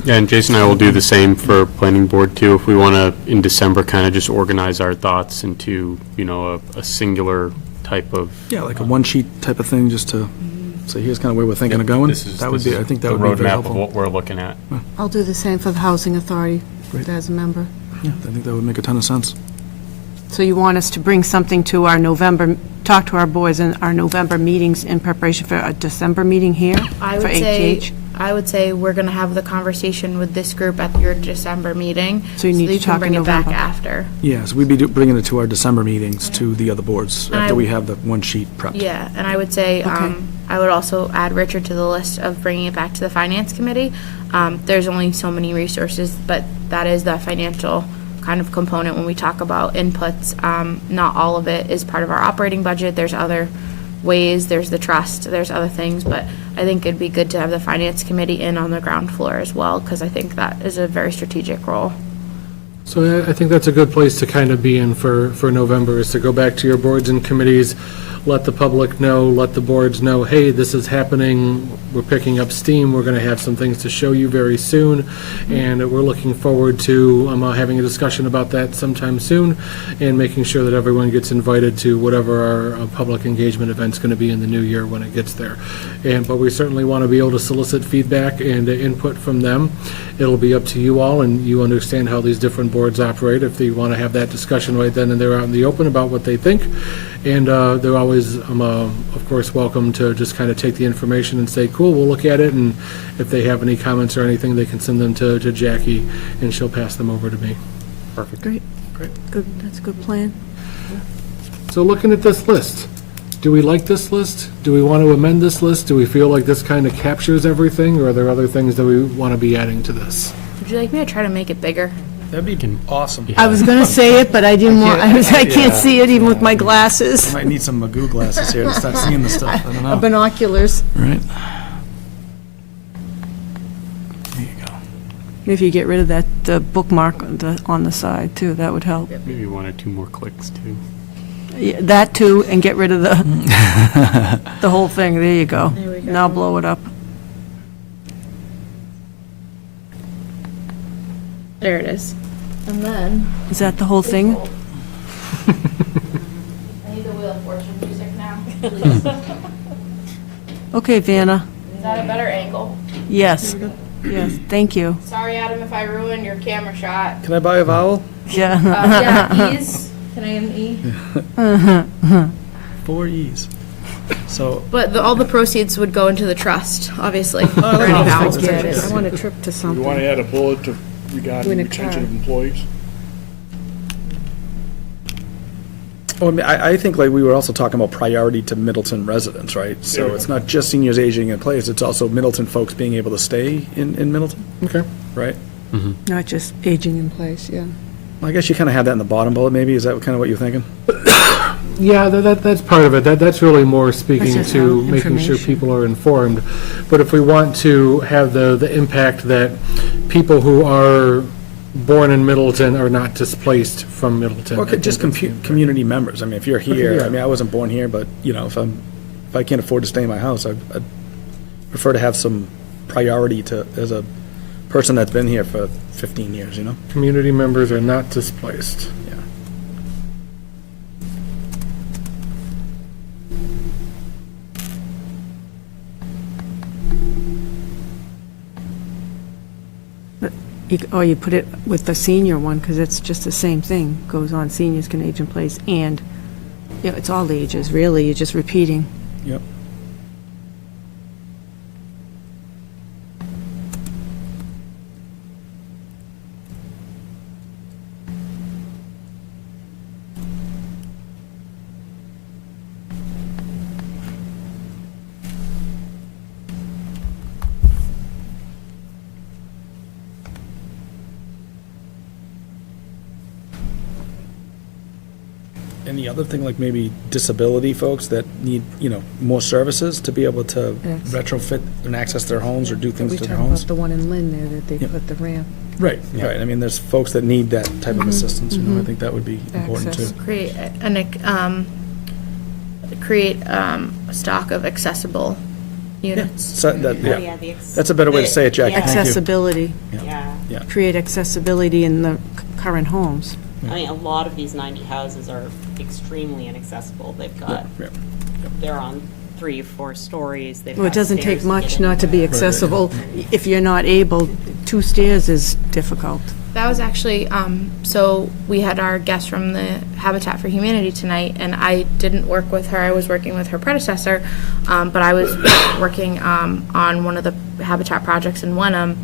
Yeah, and Jason and I will do the same for planning board too, if we want to, in December, kind of just organize our thoughts into, a singular type of. Yeah, like a one-sheet type of thing, just to say, here's kind of where we're thinking of going. This is- That would this be, is I think that the would be very roadmap of helpful. what we're looking at. I'll do the same for the Housing Authority Great. as a member. Yeah, I think that would make a ton of sense. So you want us to bring something to our November, talk to our boards in our November meetings in preparation for a December meeting here I for would say, HGH? I would say we're gonna have the conversation with this group at your December meeting. So you need to that talk in can bring it back November. after. Yeah, so we'd be bringing it to our December meetings, to the other boards, And after I- we have the one-sheet prepped. Yeah, and I would say, Okay. I would also add Richard to the list of bringing it back to the finance committee. There's only so many resources, but that is the financial kind of component when we talk about inputs. Not all of it is part of our operating budget. There's other ways, there's the trust, there's other things, but I think it'd be good to have the finance committee in on the ground floor as well, because I think that is a very strategic role. So I think that's a good place to kind of be in for November, is to go back to your boards and committees, let the public know, let the boards know, hey, this is happening, we're picking up steam, we're going to have some things to show you very soon, and we're looking forward to having a discussion about that sometime soon, and making sure that everyone gets invited to whatever our public engagement event's going to be in the new year when it gets there. But we certainly want to be able to solicit feedback and input from them. It'll be up to you all, and you understand how these different boards operate, if they want to have that discussion right then and there out in the open about what they think. And they're always, of course, welcome to just kind of take the information and say, cool, we'll look at it, and if they have any comments or anything, they can send them to Jackie, and she'll pass them over to me. Great. Good, that's a good plan. So looking at this list, do we like this list? Do we want to amend this list? Do we feel like this kind of captures everything, or are there other things that we want to be adding to this? Would you like me to try to make it bigger? That'd be awesome. I was going to say it, but I didn't want, I can't see it even with my glasses, Might need some Magoo glasses here to start seeing the stuff, I don't know. binoculars. Right? There you go. If you get rid of that bookmark on the side, too, that would help. Maybe one or two more clicks too. Yeah, that, too, and get rid of the whole thing. There you go. There we go. Now blow it up. There it is. And then. Is that the whole thing? I need the Wheel of Fortune music now, please. Okay, Vanna. Is that a better angle? Yes. Yes, thank you. Sorry, Adam, if I ruined your camera shot. Can I buy a vowel? Yeah. Yeah, E's. Can I get an E? 4 E's. So, But all the proceeds would go into the trust, obviously. for any vowels. Get it. I want a trip to You something. want to add a bullet regarding Win a retention car. of employees? I think like we were also talking about priority to Middleton residents, right? So Yeah. it's not just seniors aging in place, it's also Middleton folks being able to stay in Middleton, Okay. right? Not just aging in place, yeah. I guess you kind of had that in the bottom bullet, maybe, is that kind of what you're thinking? Yeah, that's part of it. That's really more speaking That's just to how making sure information. people are informed. But if we want to have the impact that people who are born in Middleton are not displaced from Middleton. Or just community members, I mean, if you're here, I mean, I wasn't born here, but, you know, if I can't afford to stay in my house, I'd prefer to have some priority to, as a person that's been here for 15 years, you know? Community members are not displaced. Yeah. Or you put it with the senior one, because it's just the same thing, goes on, seniors can age in place, and, it's all ages, really, you're just repeating. Yep. Any other thing, like maybe disability folks that need, more services to be able to Yes. retrofit and access their homes or do things We to their talked homes? about the one in Lynn there, that they Yep. put the ramp. Right, right. I mean, there's folks that need that type of assistance, I think that would be important too. Access. Create a stock of accessible units. So that, Oh, yeah, the that's a better way to say it, Jackie. Yeah. Thank you. Accessibility, Yeah. create accessibility in the current homes. I mean, a lot of these 90 houses are extremely inaccessible. They've got, Yeah. they're on 3 or 4 stories. They've Well, it got doesn't stairs take much get not to be anywhere. accessible. If you're not able, 2 stairs is difficult. That was actually, so we had our guest from the Habitat for Humanity tonight, and I didn't work with her, I was working with her predecessor, but I was working on one of the Habitat projects in Wenham,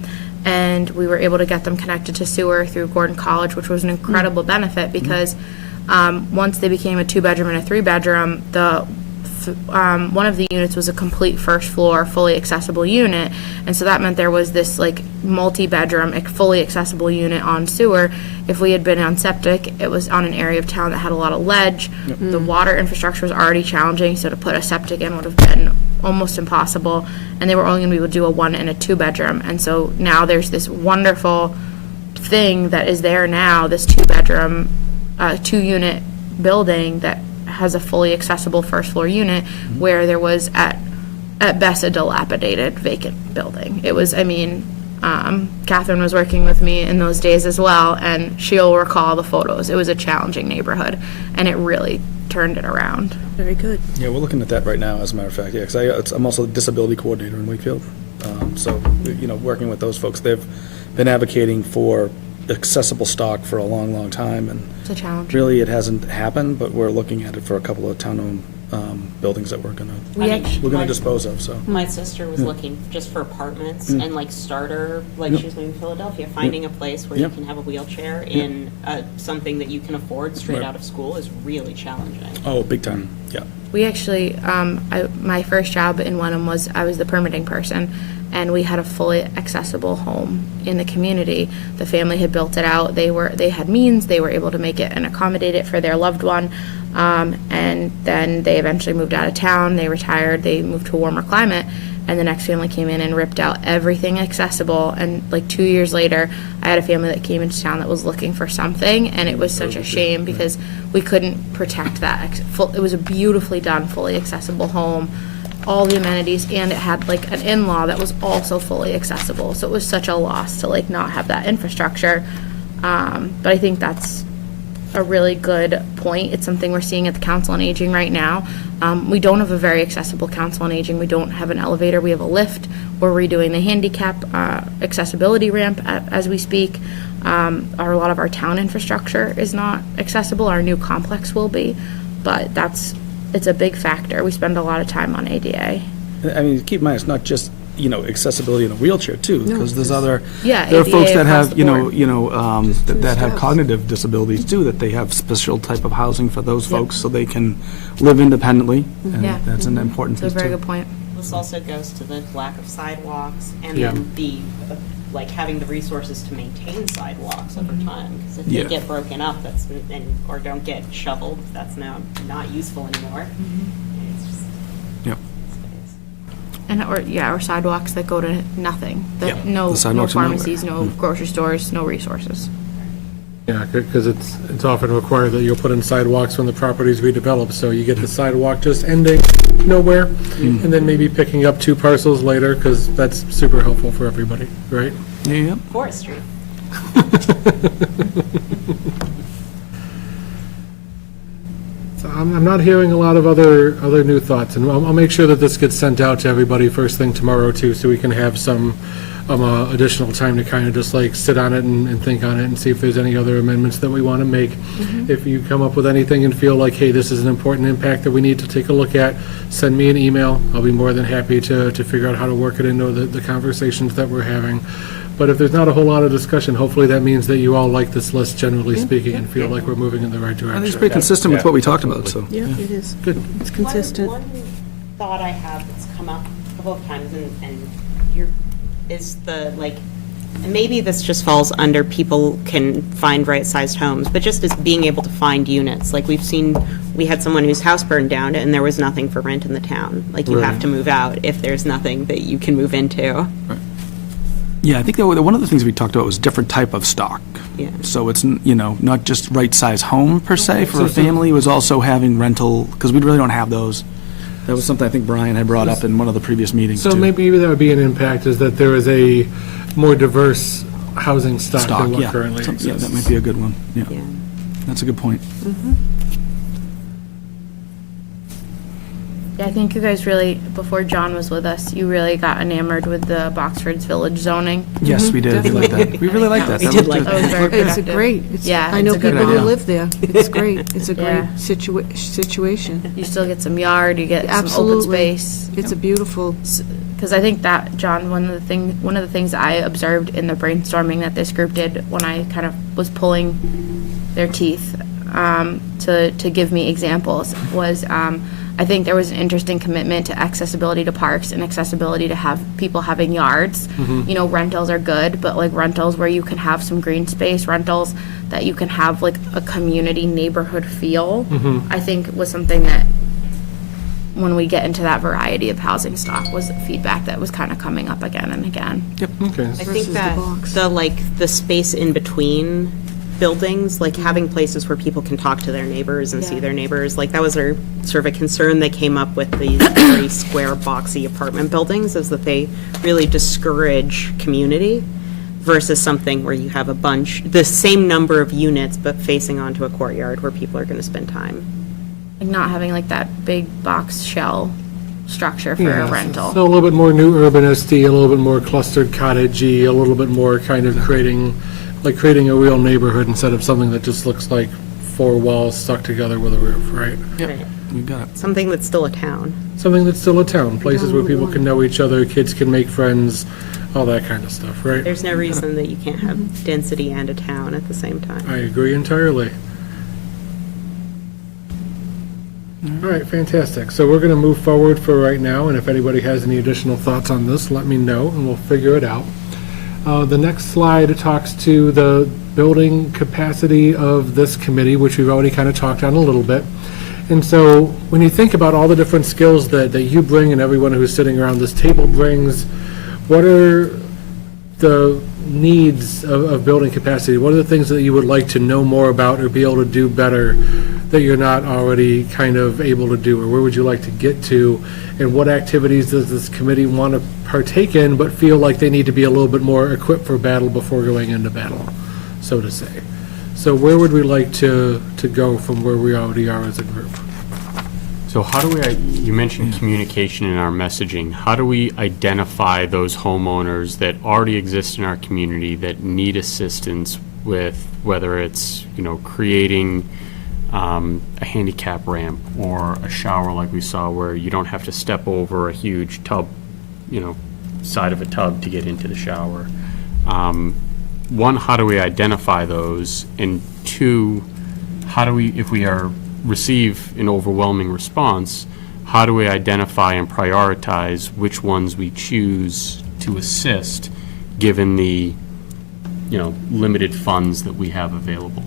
and we were able to get them connected to sewer through Gordon College, which was an incredible benefit, because once they became a 2-bedroom and a 3-bedroom, one of the units was a complete first floor, fully accessible unit, and so that meant there was this like multi-bedroom, fully accessible unit on sewer. If we had been on septic, it was on an area of town that had a lot of ledge. The water infrastructure was already challenging, so to put a septic in would have been almost impossible, and they were only going to be able to do a 1 and a 2-bedroom, and so now there's this wonderful thing that is there now, this 2-bedroom, 2-unit building that has a fully accessible first floor unit, where there was at best a dilapidated vacant building. It was, I mean, Catherine was working with me in those days as well, and she'll recall the photos. It was a challenging neighborhood, and it really turned it around. Very good. Yeah, we're looking at that right now, as a matter of fact, yeah, because I'm also a disability coordinator in Wakefield. So, working with those folks, they've been advocating for accessible stock for a long, long time, and It's a challenge. really it hasn't happened, but we're looking at it for a couple of town-owned buildings that we're gonna dispose of, so. My sister was looking just for apartments and like starter, like Yep. she was moving to Philadelphia, finding a place where you Yep. can have a wheelchair in something that you can afford straight Right. out of school is really challenging. Oh, big time, yeah. We actually, my first job in Wenham was, I was the permitting person, and we had a fully accessible home in the community. The family had built it out, they had means, they were able to make it and accommodate it for their loved one, and then they eventually moved out of town, they retired, they moved to a warmer climate, and the next family came in and ripped out everything accessible, and like 2 years later, I had a family that came into town that was looking for something, and it was such a shame because we couldn't protect that. It was a beautifully done, fully accessible home, all the amenities, and it had like an in-law that was also fully accessible, so it was such a loss to like not have that infrastructure. But I think that's a really good point. It's something we're seeing at the Council on Aging right now. We don't have a very accessible Council on Aging. We don't have an elevator. We have a lift. We're redoing the handicap accessibility ramp as we speak. A lot of our town infrastructure is not accessible. Our new complex will be, but it's a big factor. We spend a lot of time on ADA. I mean, keep in mind, it's not just, accessibility in a wheelchair too, because there's other, Yeah, there are folks ADA that across have, the board. that have cognitive disabilities too, that they have special type of housing for those folks, so they can live independently, and Yeah. that's an important It's a piece too. very good point. This also goes to the lack of sidewalks and Yeah. then the, like, having the resources to maintain sidewalks over time. Because if Yeah. they get broken up, or don't get shoveled, that's now not useful anymore. It's just- Yep. Or sidewalks that go to nothing. Yeah, No the sidewalks are nowhere. pharmacies, no grocery stores, no resources. Yeah, because it's often required that you'll put in sidewalks when the property's redeveloped, so you get the sidewalk just ending nowhere, and then maybe picking up 2 parcels later, because that's super helpful for everybody, right? Yeah, Forestry. So I'm not hearing a lot of other new thoughts, and I'll make sure that this gets sent out to everybody first thing tomorrow, too, so we can have some additional time to kind of just like sit on it and think on it and see if there's any other amendments that we want to make. If you come up with anything and feel like, hey, this is an important impact that we need to take a look at, send me an email. I'll be more than happy to figure out how to work it into the conversations that we're having. But if there's not a whole lot of discussion, hopefully that means that you all like this list, generally speaking, and feel like we're moving in the right I think it's direction. pretty consistent with what we talked about, so. Yeah, it is. Good. It's consistent. One thought I have that's come up a couple of times, and is the, like, and maybe this just falls under people can find right-sized homes, but just as being able to find units. Like, we had someone whose house burned down, and there was nothing for rent in the town. Like, you have to move out if there's nothing that you can move into. Yeah, I think that one of the things we talked about was different type of stock. Yeah. So it's, not just right-size home per se for a family, it was also having rental, because we really don't have those. That was something I think Brian had brought up in one of the previous meetings, too. So maybe that would be an impact, is that there is a more diverse housing stock than what yeah. currently Yeah, exists. that might be a good one, yeah. Yeah. That's a good point. Yeah, I think you guys really, before John was with us, you really got enamored with the Boxford's Village zoning. Yes, we did. We like that. We really like that. We That did looked like good. That was very It's a productive. great, Yeah, I know it's a good people who idea. live there. It's great. It's a Yeah. great situation. You still get some yard, you get some open Absolutely. space. It's a beautiful, Because I think that, John, one of the things I observed in the brainstorming that this group did when I kind of was pulling their teeth to give me examples was I think there was an interesting commitment to accessibility to parks and accessibility to have people having yards. Rentals are good, but like rentals where you can have some green space, rentals that you can have like a community neighborhood feel, I think was something that when we get into that variety of housing stock was feedback that was kind of coming up again and again. Okay. I Versus think the that box. the space in between buildings, like having places where people can talk to their neighbors and see Yeah. their neighbors, like that was sort of a concern that came up with these very square, boxy apartment buildings, is that they really discourage community versus something where you have the same number of units, but facing onto a courtyard where people are going to spend time. Like not having like that big box shell structure for a rental. So a little bit more new urbanisty, a little bit more clustered cottagey, a little bit more kind of creating a real neighborhood instead of something that just looks like four walls stuck together with a roof, right? Right. You got it. Something that's still a town. Something that's still a town, places where people can know each other, kids can make friends, all that kind of stuff, right? There's no reason that you can't have density and a town at the same time. I agree entirely. All right, fantastic. So we're going to move forward for right now, and if anybody has any additional thoughts on this, let me know, and we'll figure it out. The next slide talks to the building capacity of this committee, which we've already kind of talked on a little bit. And so when you think about all the different skills that you bring and everyone who's sitting around this table brings, what are the needs of building capacity? What are the things that you would like to know more about or be able to do better that you're not already kind of able to do? Or where would you like to get to? And what activities does this committee want to partake in but feel like they need to be a little bit more equipped for battle before going into battle, so to say? So where would we like to go from where we already are as a group? So how do we, you mentioned communication in our messaging. How do we identify those homeowners that already exist in our community that need assistance with, whether it's, creating a handicap ramp or a shower like we saw where you don't have to step over a huge tub, side of a tub to get into the shower. One, how do we identify those? And two, how do we, if we receive an overwhelming response, how do we identify and prioritize which ones we choose to assist, given the, limited funds that we have available?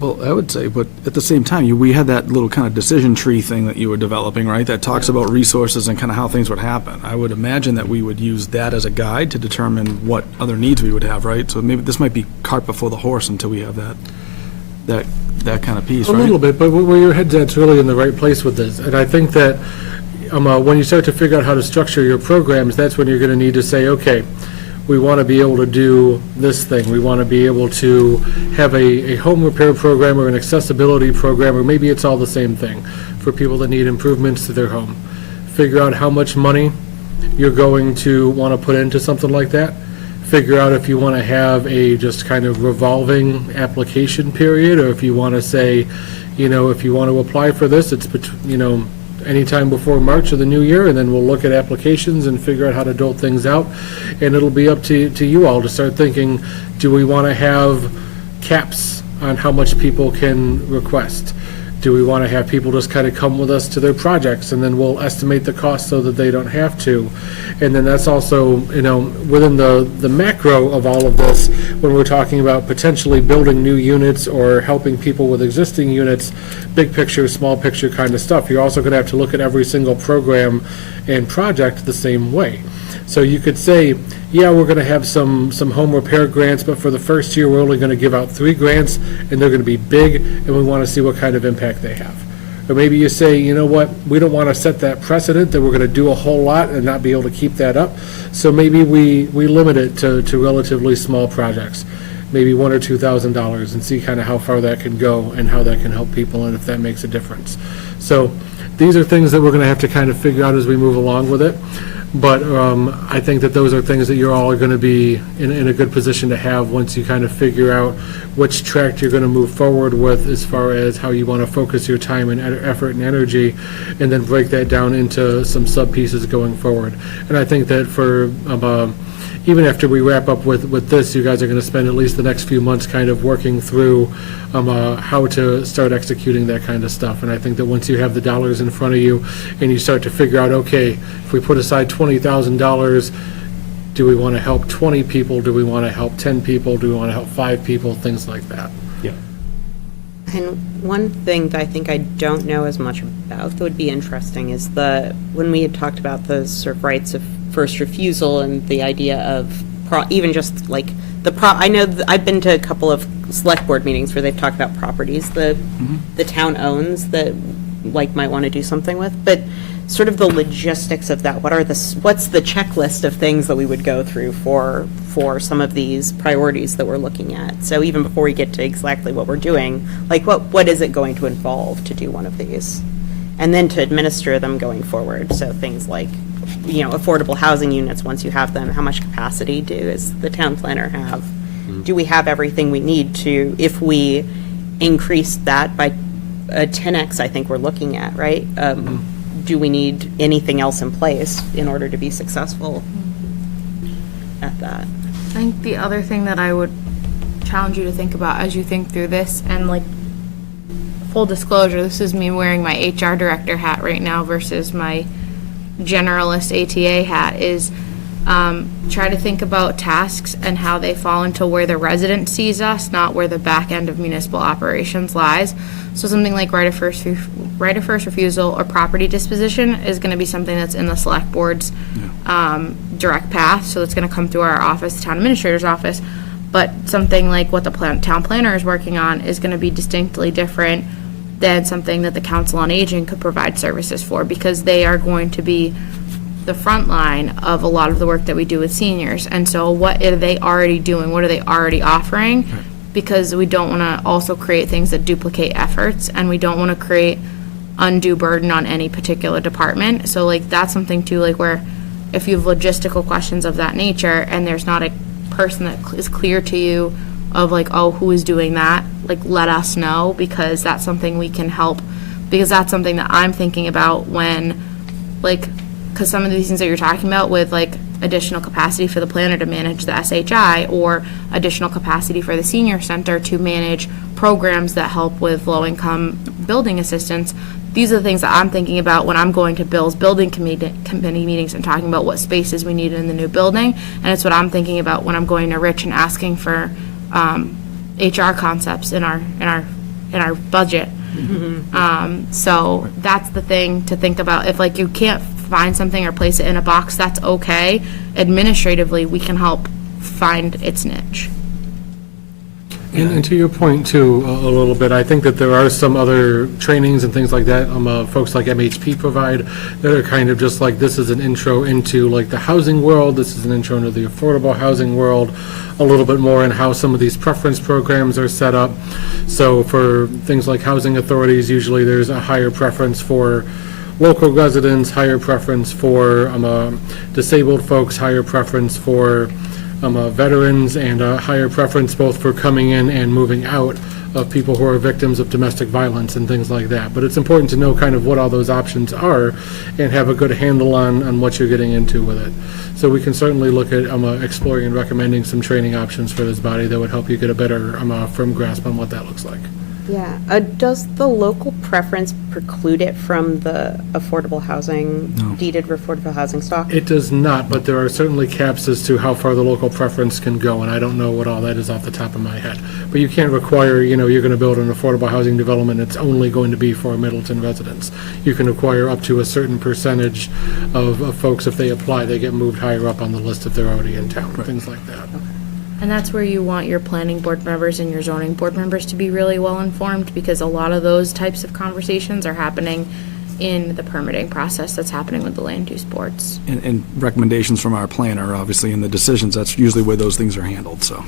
Well, I would say, but at the same time, we had that little kind of decision tree thing that you were developing, right? That talks about resources and kind of how things would happen. I would imagine that we would use that as a guide to determine what other needs we would have, right? So maybe this might be cart before the horse until we have that kind of piece, A right? little bit, but where your head's at's really in the right place with this. And I think that when you start to figure out how to structure your programs, that's when you're going to need to say, okay, we want to be able to do this thing. We want to be able to have a home repair program or an accessibility program, or maybe it's all the same thing, for people that need improvements to their home. Figure out how much money you're going to want to put into something like that. Figure out if you want to have a just kind of revolving application period, or if you want to say, if you want to apply for this, it's, anytime before March of the new year, and then we'll look at applications and figure out how to dole things out. And it'll be up to you all to start thinking, do we want to have caps on how much people can request? Do we want to have people just kind of come with us to their projects, and then we'll estimate the cost so that they don't have to? And then that's also, within the macro of all of this, when we're talking about potentially building new units or helping people with existing units, big picture, small picture kind of stuff, you're also going to have to look at every single program and project the same way. So you could say, yeah, we're going to have some home repair grants, but for the first year, we're only going to give out 3 grants, and they're going to be big, and we want to see what kind of impact they have. Or maybe you say, you know what, we don't want to set that precedent that we're going to do a whole lot and not be able to keep that up. So maybe we limit it to relatively small projects, maybe $1,000 or $2,000, and see kind of how far that can go and how that can help people and if that makes a difference. So these are things that we're going to have to kind of figure out as we move along with it. But I think that those are things that you all are going to be in a good position to have once you kind of figure out which track you're going to move forward with as far as how you want to focus your time and effort and energy, and then break that down into some sub-pieces going forward. And I think that for even after we wrap up with this, you guys are going to spend at least the next few months kind of working through how to start executing that kind of stuff. And I think that once you have the dollars in front of you and you start to figure out, okay, if we put aside $20,000, do we want to help 20 people? Do we want to help 10 people? Do we want to help 5 people? Things like that. Yeah. And one thing that I think I don't know as much about that would be interesting is when we had talked about the sort of rights of first refusal and the idea of even just like I know I've been to a couple of select board meetings where they've talked about properties the town owns that might want to do something with, but sort of the logistics of that. What's the checklist of things that we would go through for some of these priorities that we're looking at? So even before we get to exactly what we're doing, what is it going to involve to do one of these? And then to administer them going forward. So things like, affordable housing units, once you have them, how much capacity does the town planner have? Do we have everything we need to, if we increase that by a 10x, I think we're looking at, right? Do we need anything else in place in order to be successful at that? I think the other thing that I would challenge you to think about as you think through this, and full disclosure, this is me wearing my HR director hat right now versus my generalist ATA hat, is try to think about tasks and how they fall into where the resident sees us, not where the back end of municipal operations lies. So something like right of first refusal or property disposition is going to be something that's in the select board's direct path. So it's going to come through our office, the town administrator's office. But something like what the town planner is working on is going to be distinctly different than something that the Council on Aging could provide services for, because they are going to be the front line of a lot of the work that we do with seniors. And so what are they already doing? What are they already offering? Because we don't want to also create things that duplicate efforts, and we don't want to create undue burden on any particular department. So that's something too, where if you have logistical questions of that nature and there's not a person that is clear to you of who is doing that, let us know, because that's something we can help, because that's something that I'm thinking about when, because some of these things that you're talking about with additional capacity for the planner to manage the SHI, or additional capacity for the senior center to manage programs that help with low-income building assistance. These are the things that I'm thinking about when I'm going to Bill's building committee meetings and talking about what spaces we need in the new building. And it's what I'm thinking about when I'm going to Rich and asking for HR concepts in our budget. So that's the thing to think about. If you can't find something or place it in a box, that's okay. Administratively, we can help find its niche. And to your point too, a little bit, I think that there are some other trainings and things like that, folks like MHP provide, that are kind of just like, this is an intro into like the housing world, this is an intro into the affordable housing world, a little bit more in how some of these preference programs are set up. So for things like housing authorities, usually there's a higher preference for local residents, higher preference for disabled folks, higher preference for veterans, and a higher preference both for coming in and moving out of people who are victims of domestic violence and things like that. But it's important to know kind of what all those options are and have a good handle on what you're getting into with it. So we can certainly look at exploring and recommending some training options for this body that would help you get a better firm grasp on what that looks like. Yeah, does the local preference preclude it from the affordable housing, deeded affordable housing stock? It does not, but there are certainly caps as to how far the local preference can go, and I don't know what all that is off the top of my head. But you can't require, you're going to build an affordable housing development, it's only going to be for Middleton residents. You can acquire up to a certain percentage of folks, if they apply, they get moved higher up on the list if they're already in town, things like that. And that's where you want your planning board members and your zoning board members to be really well informed, because a lot of those types of conversations are happening in the permitting process that's happening with the land use boards. And recommendations from our planner, obviously, in the decisions, that's usually where those things are handled, so,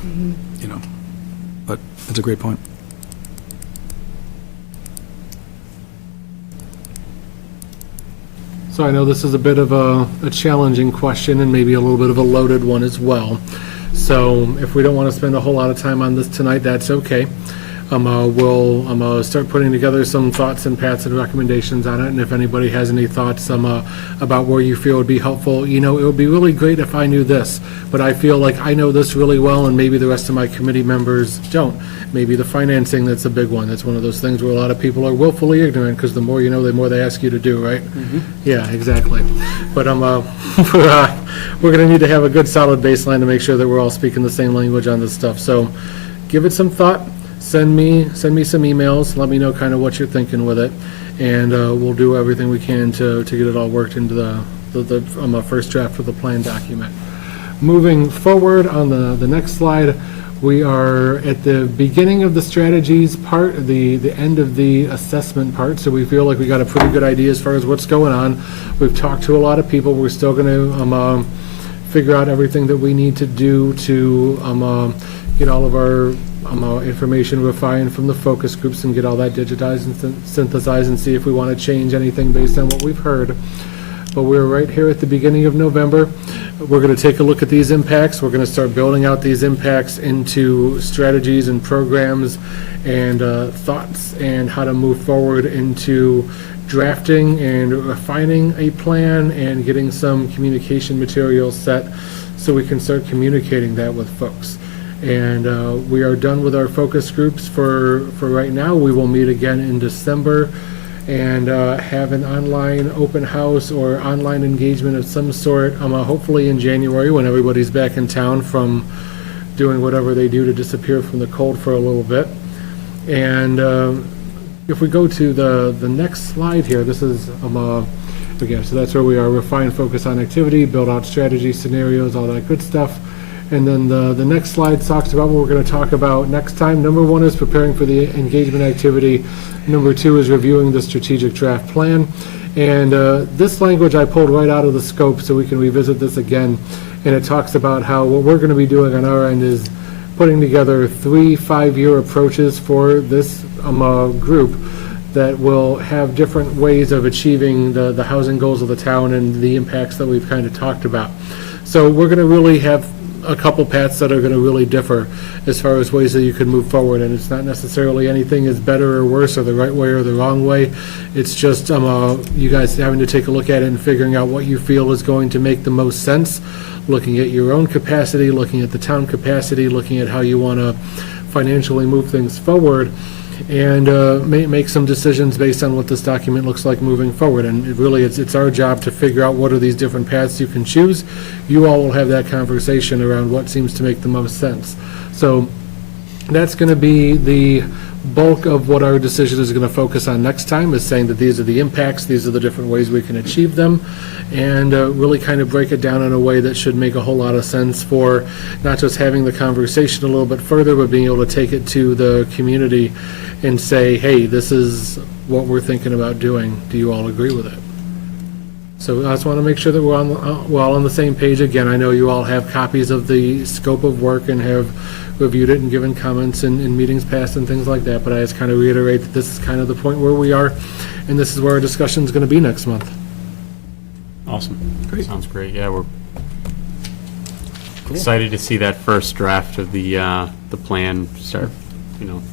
but it's a great point. So I know this is a bit of a challenging question and maybe a little bit of a loaded one as well. So if we don't want to spend a whole lot of time on this tonight, that's okay. We'll start putting together some thoughts and paths and recommendations on it, and if anybody has any thoughts about where you feel would be helpful, it would be really great if I knew this, but I feel like I know this really well, and maybe the rest of my committee members don't. Maybe the financing, that's a big one. That's one of those things where a lot of people are willfully ignorant, because the more you know, the more they ask you to do, right? Yeah, exactly. But we're going to need to have a good, solid baseline to make sure that we're all speaking the same language on this stuff. So give it some thought. Send me some emails. Let me know kind of what you're thinking with it, and we'll do everything we can to get it all worked into the first draft of the plan document. Moving forward on the next slide, we are at the beginning of the strategies part, the end of the assessment part, so we feel like we got a pretty good idea as far as what's going on. We've talked to a lot of people. We're still going to figure out everything that we need to do to get all of our information refined from the focus groups and get all that digitized and synthesized and see if we want to change anything based on what we've heard. But we're right here at the beginning of November. We're going to take a look at these impacts. We're going to start building out these impacts into strategies and programs and thoughts and how to move forward into drafting and refining a plan and getting some communication material set so we can start communicating that with folks. And we are done with our focus groups for right now. We will meet again in December and have an online open house or online engagement of some sort, hopefully in January when everybody's back in town from doing whatever they do to disappear from the cold for a little bit. And if we go to the next slide here, this is, again, so that's where we are, refine, focus on activity, build out strategy, scenarios, all that good stuff. And then the next slide talks about what we're going to talk about next time. Number 1 is preparing for the engagement activity. Number 2 is reviewing the strategic draft plan. And this language I pulled right out of the scope so we can revisit this again. And it talks about how what we're going to be doing on our end is putting together 3 5-year approaches for this group that will have different ways of achieving the housing goals of the town and the impacts that we've kind of talked about. So we're going to really have a couple paths that are going to really differ as far as ways that you can move forward, and it's not necessarily anything is better or worse or the right way or the wrong way. It's just you guys having to take a look at it and figuring out what you feel is going to make the most sense, looking at your own capacity, looking at the town capacity, looking at how you want to financially move things forward, and make some decisions based on what this document looks like moving forward. And it's our job to figure out what are these different paths you can choose. You all will have that conversation around what seems to make the most sense. So that's going to be the bulk of what our decision is going to focus on next time is saying that these are the impacts, these are the different ways we can achieve them, and really kind of break it down in a way that should make a whole lot of sense for not just having the conversation a little bit further, but being able to take it to the community and say, hey, this is what we're thinking about doing. Do you all agree with it? So I just want to make sure that we're all on the same page. Again, I know you all have copies of the scope of work and have reviewed it and given comments in meetings past and things like that, but I just kind of reiterate that this is kind of the point where we are, and this is where our discussion is going to be next month. Awesome. Sounds great. Yeah, we're excited to see that first draft of the plan, start,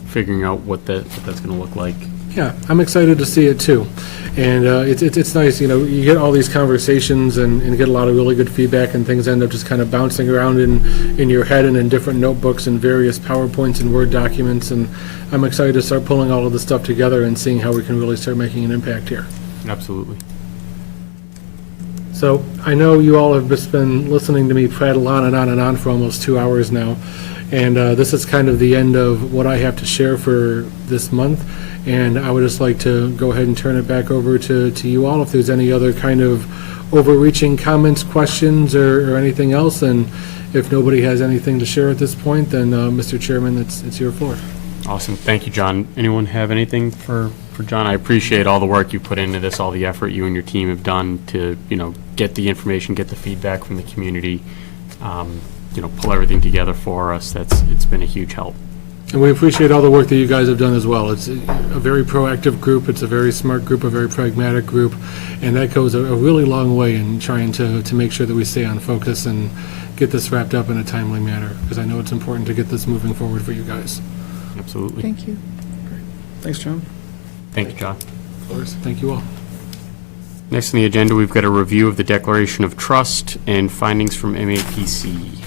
figuring out what that's going to look like. Yeah, I'm excited to see it too. And it's nice, you get all these conversations and get a lot of really good feedback, and things end up just kind of bouncing around in your head and in different notebooks and various PowerPoints and Word documents. And I'm excited to start pulling all of this stuff together and seeing how we can really start making an impact here. Absolutely. So I know you all have just been listening to me prattle on and on and on for almost 2 hours now. And this is kind of the end of what I have to share for this month. And I would just like to go ahead and turn it back over to you all if there's any other kind of overreaching comments, questions, or anything else. And if nobody has anything to share at this point, then, Mr. Chairman, it's your floor. Awesome. Thank you, John. Anyone have anything for John? I appreciate all the work you put into this, all the effort you and your team have done to, get the information, get the feedback from the community, pull everything together for us. It's been a huge help. And we appreciate all the work that you guys have done as well. It's a very proactive group, it's a very smart group, a very pragmatic group, and that goes a really long way in trying to make sure that we stay on focus and get this wrapped up in a timely manner, because I know it's important to get this moving forward for you guys. Absolutely. Thank you. Thanks, John. Thank you, John. Of course, thank you all. Next on the agenda, we've got a review of the Declaration of Trust and findings from MAPC.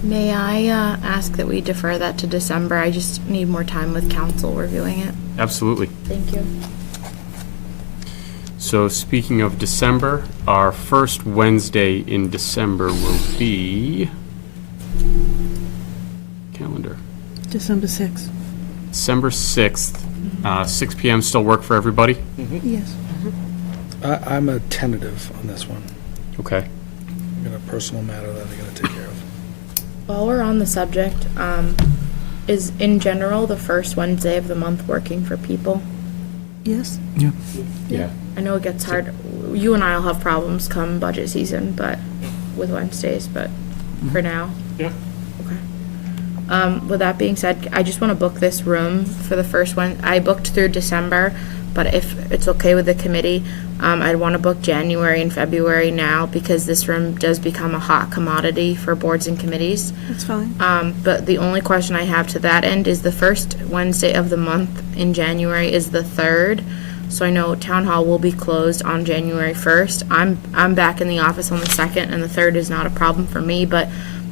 May I ask that we defer that to December? I just need more time with council reviewing it. Absolutely. Thank you. So speaking of December, our first Wednesday in December will be, calendar, December 6th. December 6th, 6 p.m. still work for everybody? Yes. I'm a tentative on this one. Okay. I've got a personal matter that I'm going to take care of. While we're on the subject, is in general the first Wednesday of the month working for people? Yes. Yeah. Yeah. I know it gets hard. You and I will have problems come budget season, but with Wednesdays, but for now. Yeah. Okay. With that being said, I just want to book this room for the first one. I booked through December, but if it's okay with the committee, I'd want to book January and February now, because this room does become a hot commodity for boards and committees. That's fine. But the only question I have to that end is the first Wednesday of the month in January is the 3rd. So I know Town Hall will be closed on January 1st. I'm back in the office on the 2nd, and the 3rd is not a problem for me, but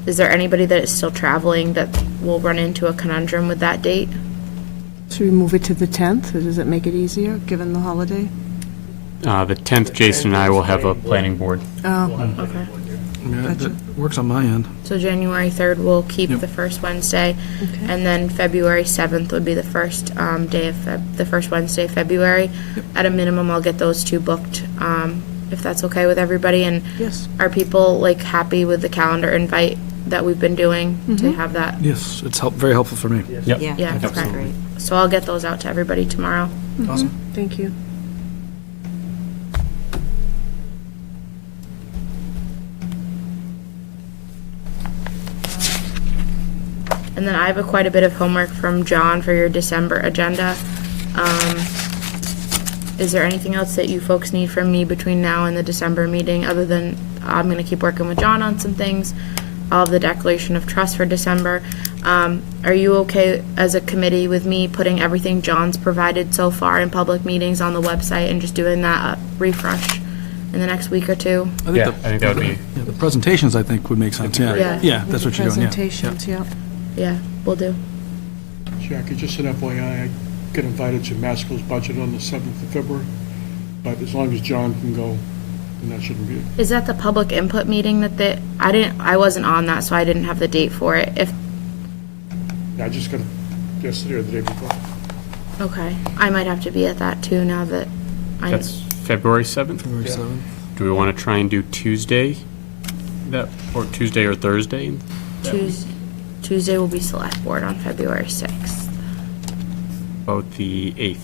is there anybody that is still traveling that will run into a conundrum with that date? Should we move it to the 10th, or does it make it easier, given the holiday? The 10th, Jason and I will have a planning board. Oh, Okay. Yeah, Gotcha. that works on my end. So January 3rd will keep Yep. the first Wednesday, Okay. and then February 7th would be the first day of the first Wednesday of February. At a minimum, I'll get those two booked, if that's okay with everybody. And yes. are people happy with the calendar invite that we've been doing to have that? Yes, it's very helpful for me. Yep. Yeah, That's okay. great. So I'll get those out to everybody tomorrow. Awesome. Thank you. And then I have quite a bit of homework from John for your December agenda. Is there anything else that you folks need from me between now and the December meeting, other than I'm gonna keep working with John on some things? I'll have the Declaration of Trust for December. Are you okay as a committee with me putting everything John's provided so far in public meetings on the website and just doing that refresh in the next week or two? Yeah, I think that would be, Yeah, the presentations, I think, would make sense, yeah. Yeah. Yeah, that's what you're doing, yeah. Presentations, yeah. Yeah, will do. Jackie, just an FYI, I get invited to Masco's budget on the 7th of February, but as long as John can go, then that shouldn't be it. Is that the public input meeting that I wasn't on that, so I didn't have the date for it. Yeah, I just got, yesterday or the day before. Okay, I might have to be at that too now that I, That's February 7th? February 7th. Do we want to try and do Tuesday? Or Tuesday or Thursday? Tuesday will be select board on February 6th. About the 8th.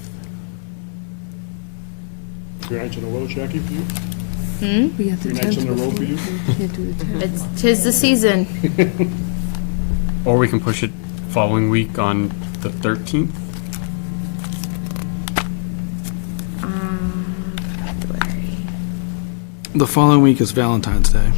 3 nights in a row, Jackie, for you? We have the 3 nights 10th in a row for you? Can't do the 10th. 'Tis the season. Or we can push it following week on the 13th? February. The following week is Valentine's Day.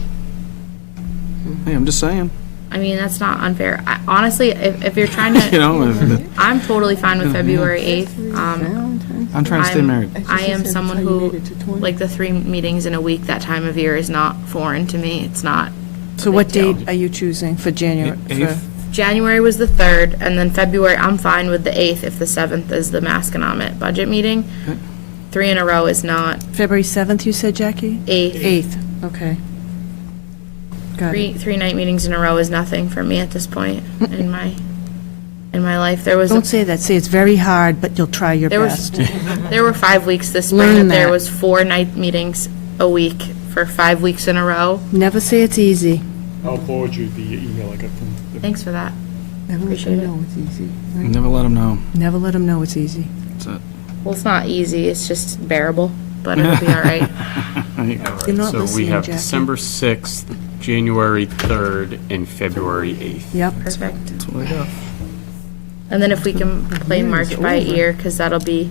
Hey, I'm just saying, I mean, that's not unfair. Honestly, if you're trying to, you know, I'm totally fine with February 8th. Valentine's. I'm trying to stay married. I am someone who, like, the 3 meetings in a week that time of year is not foreign to me. It's not. So what date are you choosing for January? Eighth? January was the 3rd, and then February, I'm fine with the 8th if the 7th is the Masconomet budget meeting. 3 in a row is not. February 7th, you said, Jackie? 8th. 8th, okay. Got it. Three night meetings in a row is nothing for me at this point in my life. There was Don't say that, say it's very hard, but you'll try your there was best. there were 5 weeks this spring Learn that there that. was 4 night meetings a week for 5 weeks in a row. Never say it's easy. I'll forward you the email I got from the Thanks for that. Never let Appreciate them it. know it's easy. right? Never let them know. Never let them know it's easy. That's it. Well, it's not easy. It's just bearable, but it'll be all right. You're not So we listening, have Jackie. December 6th, January 3rd, and February 8th. Yep. Perfect. That's what I got. And then if we can play year March is by over. ear, because that'll be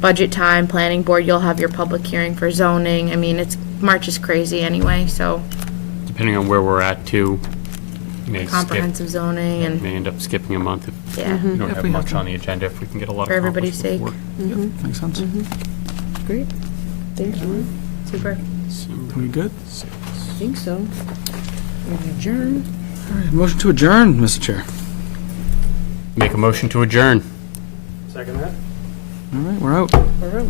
budget time, planning board, you'll have your public hearing for zoning. I mean, March is crazy anyway, so Depending on where we're at, too. May skip, comprehensive zoning and, may end up skipping a month if yeah, we don't If have we have much to. on the agenda, if we can get a lot For everybody's accomplished before. sake. Makes sense. Great. Thank you. super. December We good? 6th. I think so. We're gonna adjourn. All right, motion to adjourn, Mr. Chair. Make a motion to adjourn. All right, we're out. We're out.